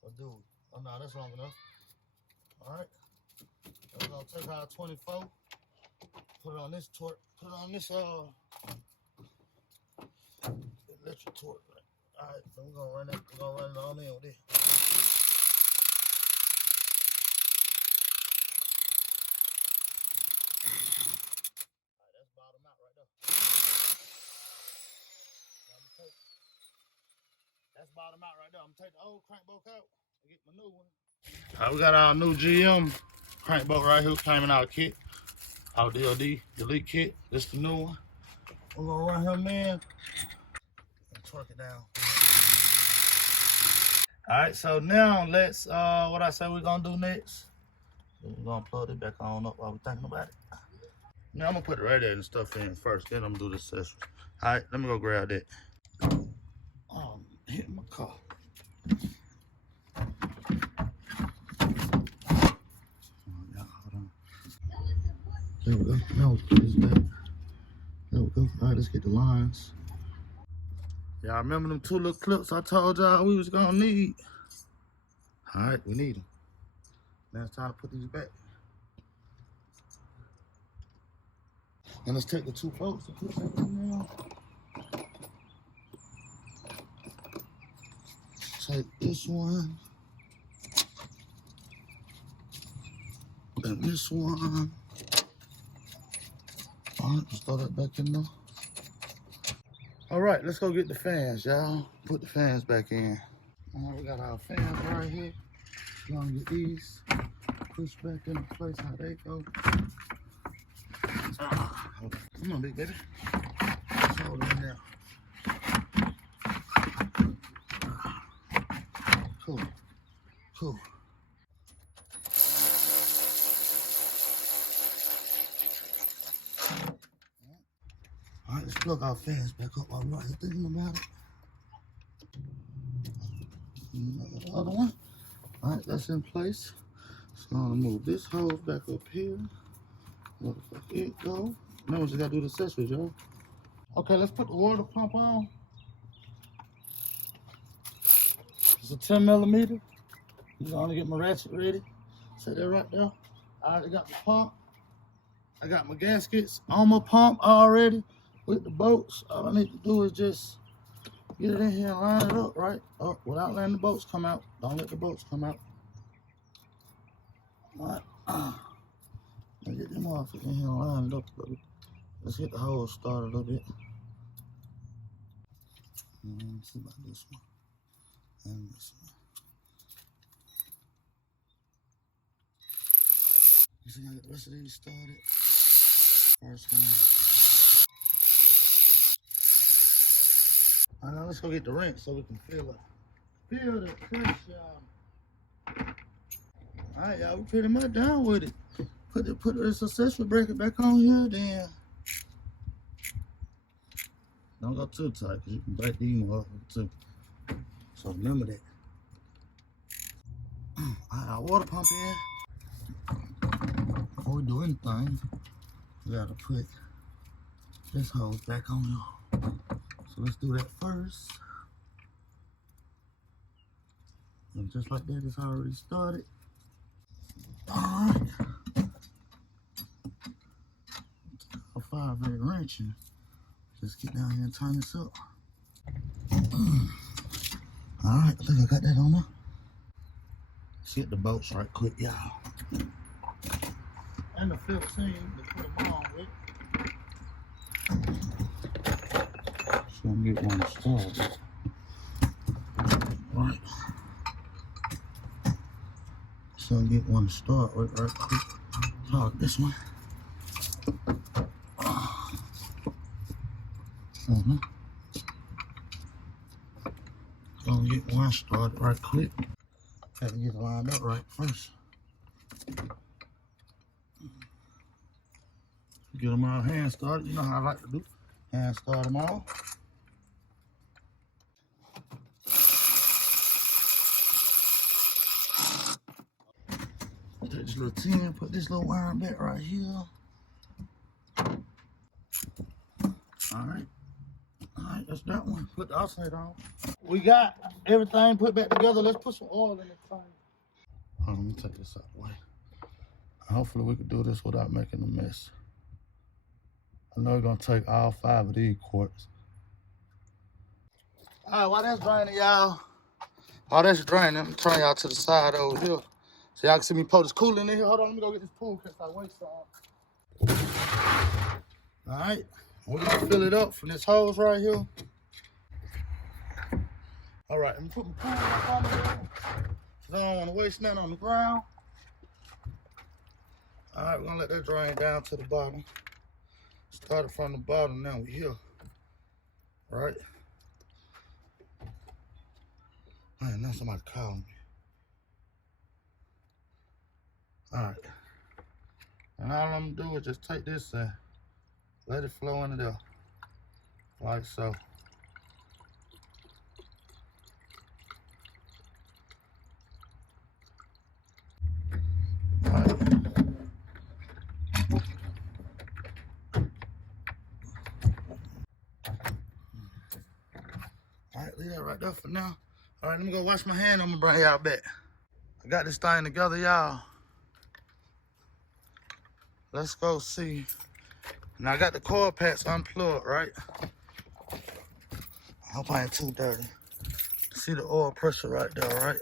Or do we? Oh no, that's long enough. All right. We're gonna take our 24, put it on this torque, put it on this electric torque. All right, so we're gonna run it. We're gonna run it on in with this. All right, that's bottom out right there. That's bottom out right there. I'm gonna take the old crank bolt out and get my new one. All right, we got our new GM crank bolt right here, came in our kit, our DOD Delete kit. This is the new one. We're gonna run him in and torque it down. All right, so now let's, what I say we're gonna do next. We're gonna plug it back on up while we're thinking about it. Now I'm gonna put the radiator and stuff in first, then I'm gonna do the accessories. All right, let me go grab that. Oh, hit my car. There we go. Now let's put this back. There we go. All right, let's get the lines. Y'all remember them 2 little clips I told y'all we was gonna need? All right, we need them. Now it's time to put these back. And let's take the 2 bolts and put that in there. Take this one. And this one. All right, let's throw that back in there. All right, let's go get the fans, y'all. Put the fans back in. All right, we got our fans right here. We're gonna get these pushed back into place. How they go. Come on, big baby. Let's hold it in there. Cool. Cool. this plug our fans back up while we're thinking about it. The other one. All right, that's in place. So I'm gonna move this hose back up here. Where the fuck it go? Now we just gotta do the accessories, y'all. Okay, let's put the water pump on. It's a 10 millimeter. I'm gonna get my ratchet ready. Set that right there. I already got the pump. I got my gaskets on my pump already with the bolts. All I need to do is just get it in here and line it up, right? Oh, without letting the bolts come out. Don't let the bolts come out. All right. I'll get them off in here and line it up a little bit. Let's get the hose started a little bit. Let's see about this one. And this one. You see, I got the rest of these started. First one. All right, now let's go get the wrench so we can feel the pressure. All right, y'all, we pretty much done with it. Put this accessory bracket back on here, then don't go too tight because you can break these more too. So remember that. All right, our water pump in. Before we do anything, we gotta put this hose back on here. So let's do that first. And just like that, it's already started. All right. A 5-8 wrench and just get down here and tighten this up. All right, I think I got that on there. Let's get the bolts right quick, y'all. And the 15 to put them on with. So I'm gonna get one started. Right. So I'll get one to start with right quick. Start this one. So I'll get one started right quick. Have to get it lined up right first. Get them all hand started. You know how I like to do. Hand start them all. Take this little tin, put this little iron back right here. Alright, that's that one. Put the outside on. We got everything put back together. Let's put some oil in this thing. Let me take this out of the way. Hopefully we can do this without making a mess. I know we're gonna take all 5 of these quarts. Alright, while that's draining, y'all. While that's draining, I'm gonna turn y'all to the side over here. So y'all can see me pour this cooler in here. Hold on, let me go get this pool because I waste some. Alright, we're gonna fill it up from this hose right here. Alright, I'm gonna put my pool up on there. Cause I don't wanna waste nothing on the ground. Alright, we're gonna let that drain down to the bottom. Started from the bottom, now we're here. Right? Man, now somebody calling me. Alright. And all I'm gonna do is just take this and let it flow into there. Like so. Alright. Alright, leave that right there for now. Alright, let me go wash my hand. I'm gonna bring y'all back. I got this thing together, y'all. Let's go see. Now I got the coil packs unplugged, right? I hope I ain't too dirty. See the oil pressure right there, right?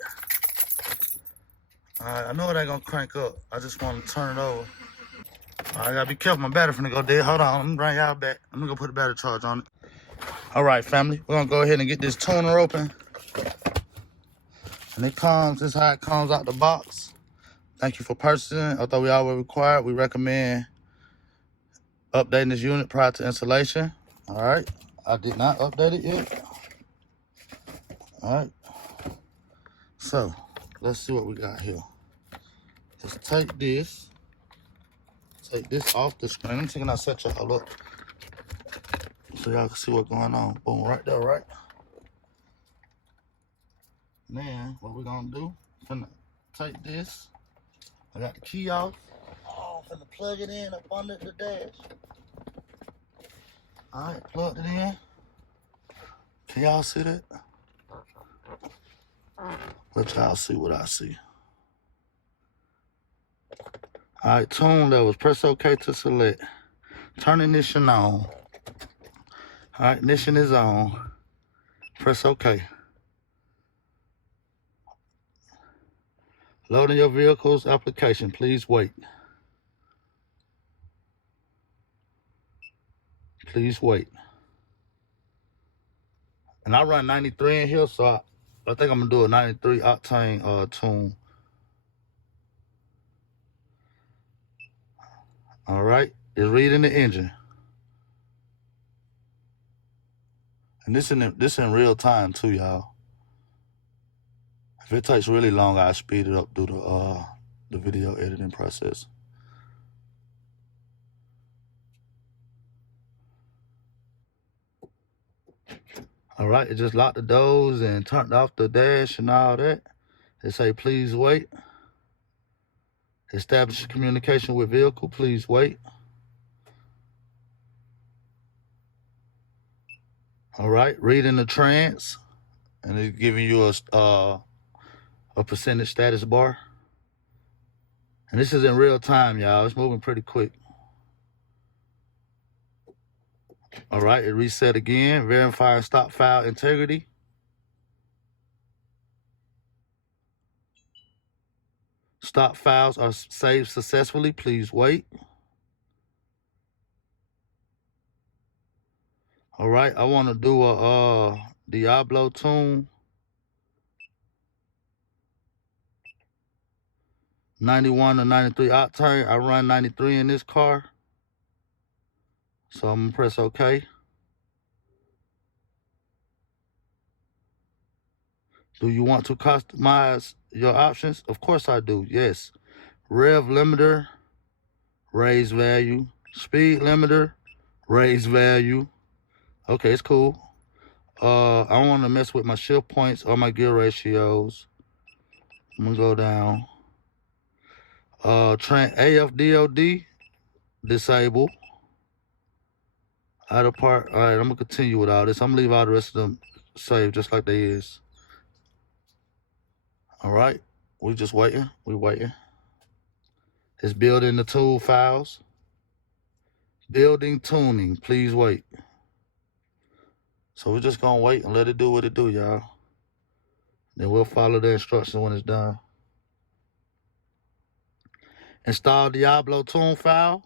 Alright, I know it ain't gonna crank up. I just wanna turn it over. Alright, I gotta be careful, my battery finna go dead. Hold on, let me bring y'all back. I'm gonna go put a battery charge on it. Alright, family, we're gonna go ahead and get this tuner open. And this is how it comes out the box. Thank you for purchasing. Although we always required, we recommend updating this unit prior to installation. All right, I did not update it yet. All right, so let's see what we got here. Just take this off the screen. I'm thinking I'll set y'all up. so y'all can see what's going on. Boom, right there, right? Then what we're gonna do, finna take this. I got the key off. Oh, I'm finna plug it in up under the dash. Alright, plugged it in. Can y'all see that? Let y'all see what I see. Alright, tune levels. Press OK to select. Turn ignition on. Alright, ignition is on. Press OK. Loading your vehicle's application. Please wait. Please wait. And I run 93 in here, so I think I'm gonna do a 93 octane tune. All right, it's reading the engine, and this in real time too, y'all. If it takes really long, I speed it up through the video editing process. All right, it just locked the doors and turned off the dash and all that. It say please wait. Establish communication with vehicle. Please wait. All right, reading the trans, and it's giving you a percentage status bar. And this is in real time, y'all. It's moving pretty quick. All right, it reset again. Verifying stop file integrity. Stop files are saved successfully. Please wait. All right, I want to do a Diablo tune. 91 to 93 octane. I run 93 in this car. So I'm gonna press OK. Do you want to customize your options? Of course I do, yes. Rev limiter, raise value. Speed limiter, raise value. Okay, it's cool. I don't want to mess with my shift points or my gear ratios. I'm gonna go down. AF disable. Out of part. All right, I'm gonna continue with all this. I'm gonna leave all the rest of them saved just like they is. All right, we just waiting. We waiting. It's building the tool files. Building tuning. Please wait. So we're just gonna wait and let it do what it do, y'all. Then we'll follow the instructions when it's done. Install Diablo tune file.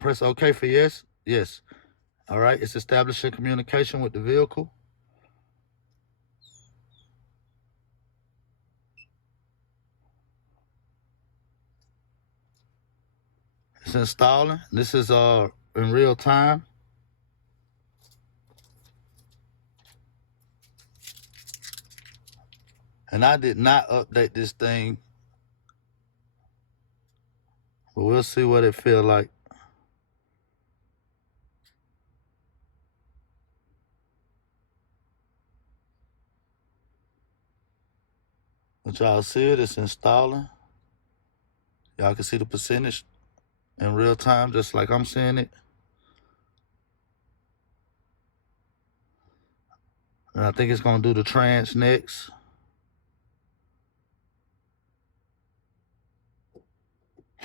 Press OK for yes. Yes. All right, it's establishing communication with the vehicle. It's installing. This is in real time. And I did not update this thing, but we'll see what it feel like. But y'all see it, it's installing. Y'all can see the percentage in real time, just like I'm seeing it. And I think it's gonna do the trans next.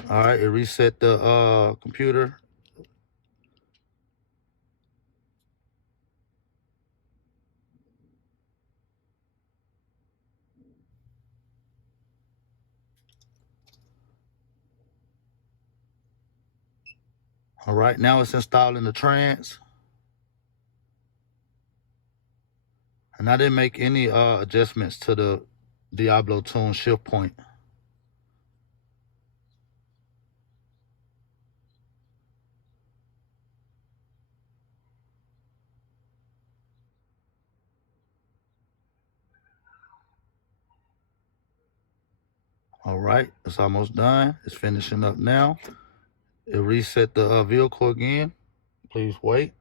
All right, it reset the computer. All right, now it's installing the trans. And I didn't make any adjustments to the Diablo tune shift point. All right, it's almost done. It's finishing up now. It reset the vehicle again. Please wait.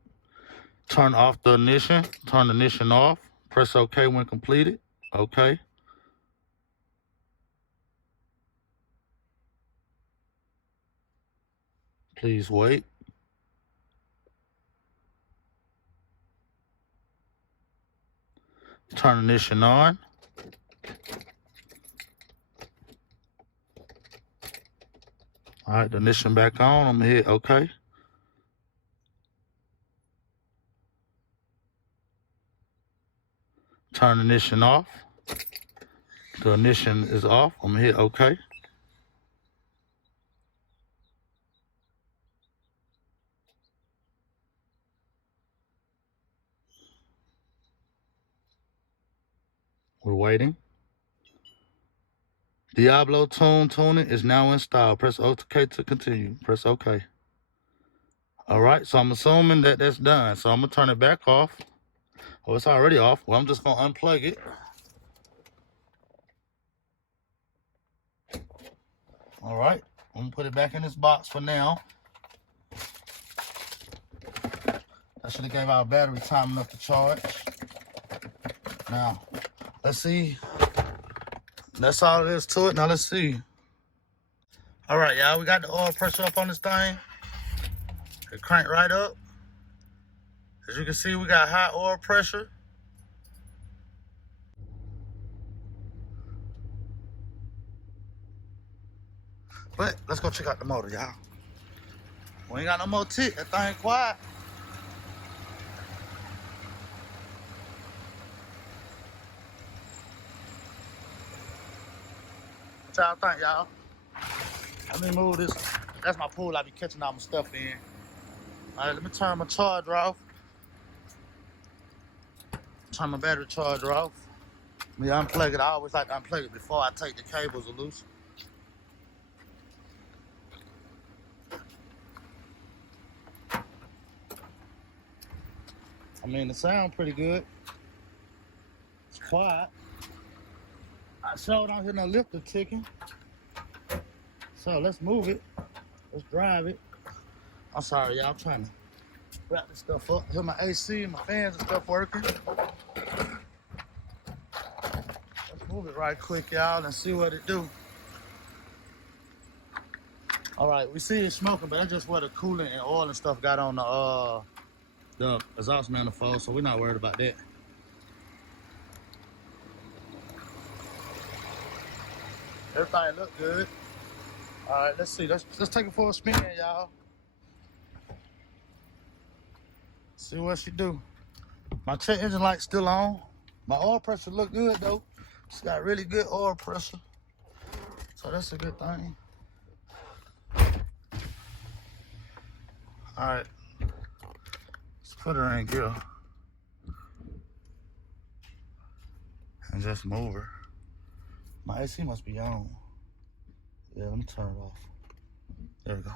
Turn off the ignition. Turn the ignition off. Press OK when completed. OK. Please wait. Turn the ignition on. All right, the ignition back on. I'm gonna hit OK. Turn the ignition off. The ignition is off. I'm gonna hit OK. We're waiting. Diablo tuning is now installed. Press OK to continue. Press OK. All right, so I'm assuming that that's done. So I'm gonna turn it back off. Oh, it's already off. Well, I'm just gonna unplug it. All right, I'm gonna put it back in this box for now. I should have gave our battery time enough to charge. Now, let's see. That's all there is to it. Now let's see. All right, y'all, we got the oil pressure up on this thing. It cranked right up. As you can see, we got high oil pressure. But let's go check out the motor, y'all. We ain't got no more tick. That thing quiet. What y'all think, y'all? Let me move this. That's my pool I be catching all my stuff in. All right, let me turn my charger off. Turn my battery charger off. Let me unplug it. I always like to unplug it before I take the cables loose. I mean, it sounds pretty good. It's quiet. I sure don't hear no lifter ticking. So let's move it. Let's drive it. I'm sorry, y'all. I'm trying to wrap this stuff up. Hear my AC and my fans and stuff working. Let's move it right quick, y'all, and see what it do. All right, we see it smoking, but that's just where the coolant and oil and stuff got on the exhaust manifold, so we're not worried about that. Everything look good. All right, let's see. Let's take it for a spin, y'all. See what she do. My check engine light's still on. My oil pressure look good though. It's got really good oil pressure, so that's a good thing. All right, let's put her in gear and just move her. My AC must be on. Yeah, let me turn it off. There we go.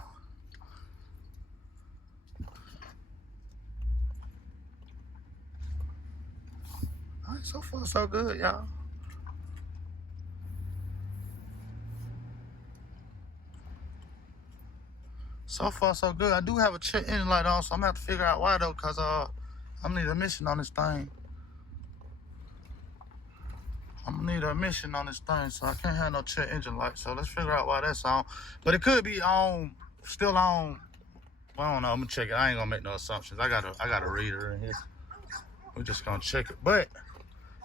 All right, so far so good, y'all. So far so good. I do have a check engine light on, so I'm gonna have to figure out why though, cause I'm gonna need a emission on this thing. I'm gonna need a emission on this thing, so I can't have no check engine light. So let's figure out why that's on. But it could be on, still on. Well, I don't know. I'm gonna check it. I ain't gonna make no assumptions. I got a reader in here. We're just gonna check it. But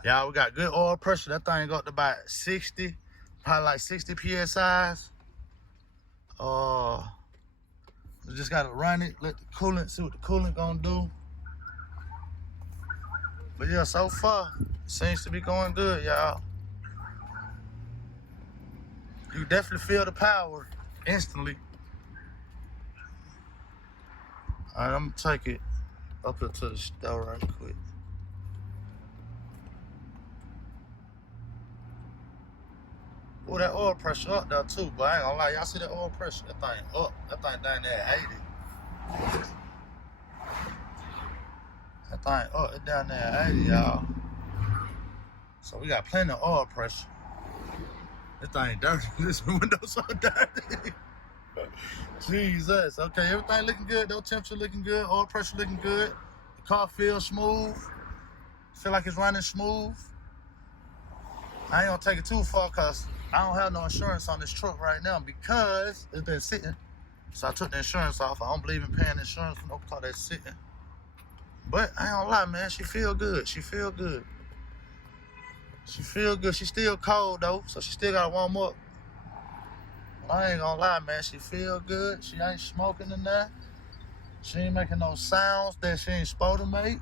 y'all, we got good oil pressure. That thing got to about 60, probably like 60 psi's. We just gotta run it, let the coolant, see what the coolant gonna do. But yeah, so far, it seems to be going good, y'all. You definitely feel the power instantly. All right, I'm gonna take it up into the store right quick. Oh, that oil pressure up there too, but I ain't gonna lie, y'all see that oil pressure? That thing up, that thing down there at 80. That thing up, it down there at 80, y'all. So we got plenty of oil pressure. This thing dirty, this window's so dirty. Jesus, okay, everything looking good, though, temperature looking good, oil pressure looking good. The Car feels smooth. Feel like it's running smooth. I ain't gonna take it too far because I don't have no insurance on this truck right now because it's been sitting. So I took the insurance off. I don't believe in paying insurance for no car that's sitting. But I ain't gonna lie, man. She feel good. She feel good. She feel good. She still cold though, so she still gotta warm up. I ain't gonna lie, man. She feel good. She ain't smoking in there. She ain't making no sounds that she ain't supposed to make.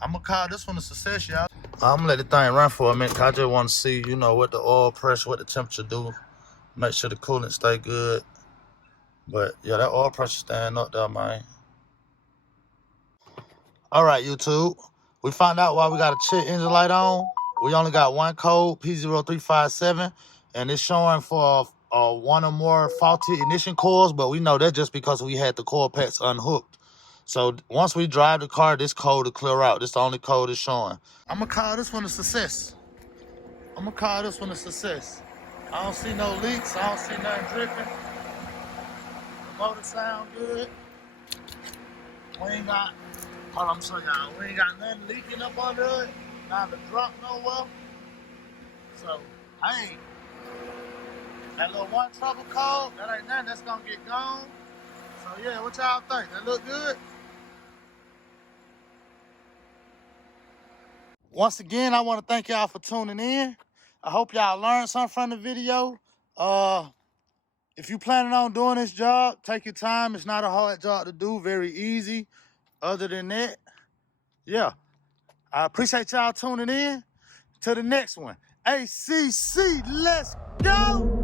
I'm gonna call this one a success, y'all. I'm gonna let the thing run for a minute, 'cause I just want to see, you know, what the oil pressure, what the temperature do. Make sure the coolant stay good. But yeah, that oil pressure staying up there, man. All right, YouTube. We found out why we got a check engine light on. We only got one code, P0357, and it's showing for one or more faulty ignition coils, but we know that's just because we had the coil packs unhooked. So once we drive the car, this code will clear out. This is the only code it's showing. I'm gonna call this one a success. I'm gonna call this one a success. I don't see no leaks. I don't see nothing dripping. The motor sound good. We ain't got, hold on, I'm showing y'all. We ain't got nothing leaking up under it. Not to drop nowhere. So, hey, that little one trouble code, that ain't nothing. That's gonna get gone. So yeah, what y'all think? That look good? Once again, I want to thank y'all for tuning in. I hope y'all learned something from the video. If you planning on doing this job, take your time. It's not a hard job to do, very easy. Other than that, yeah. I appreciate y'all tuning in. To the next one. A.C.C, let's go!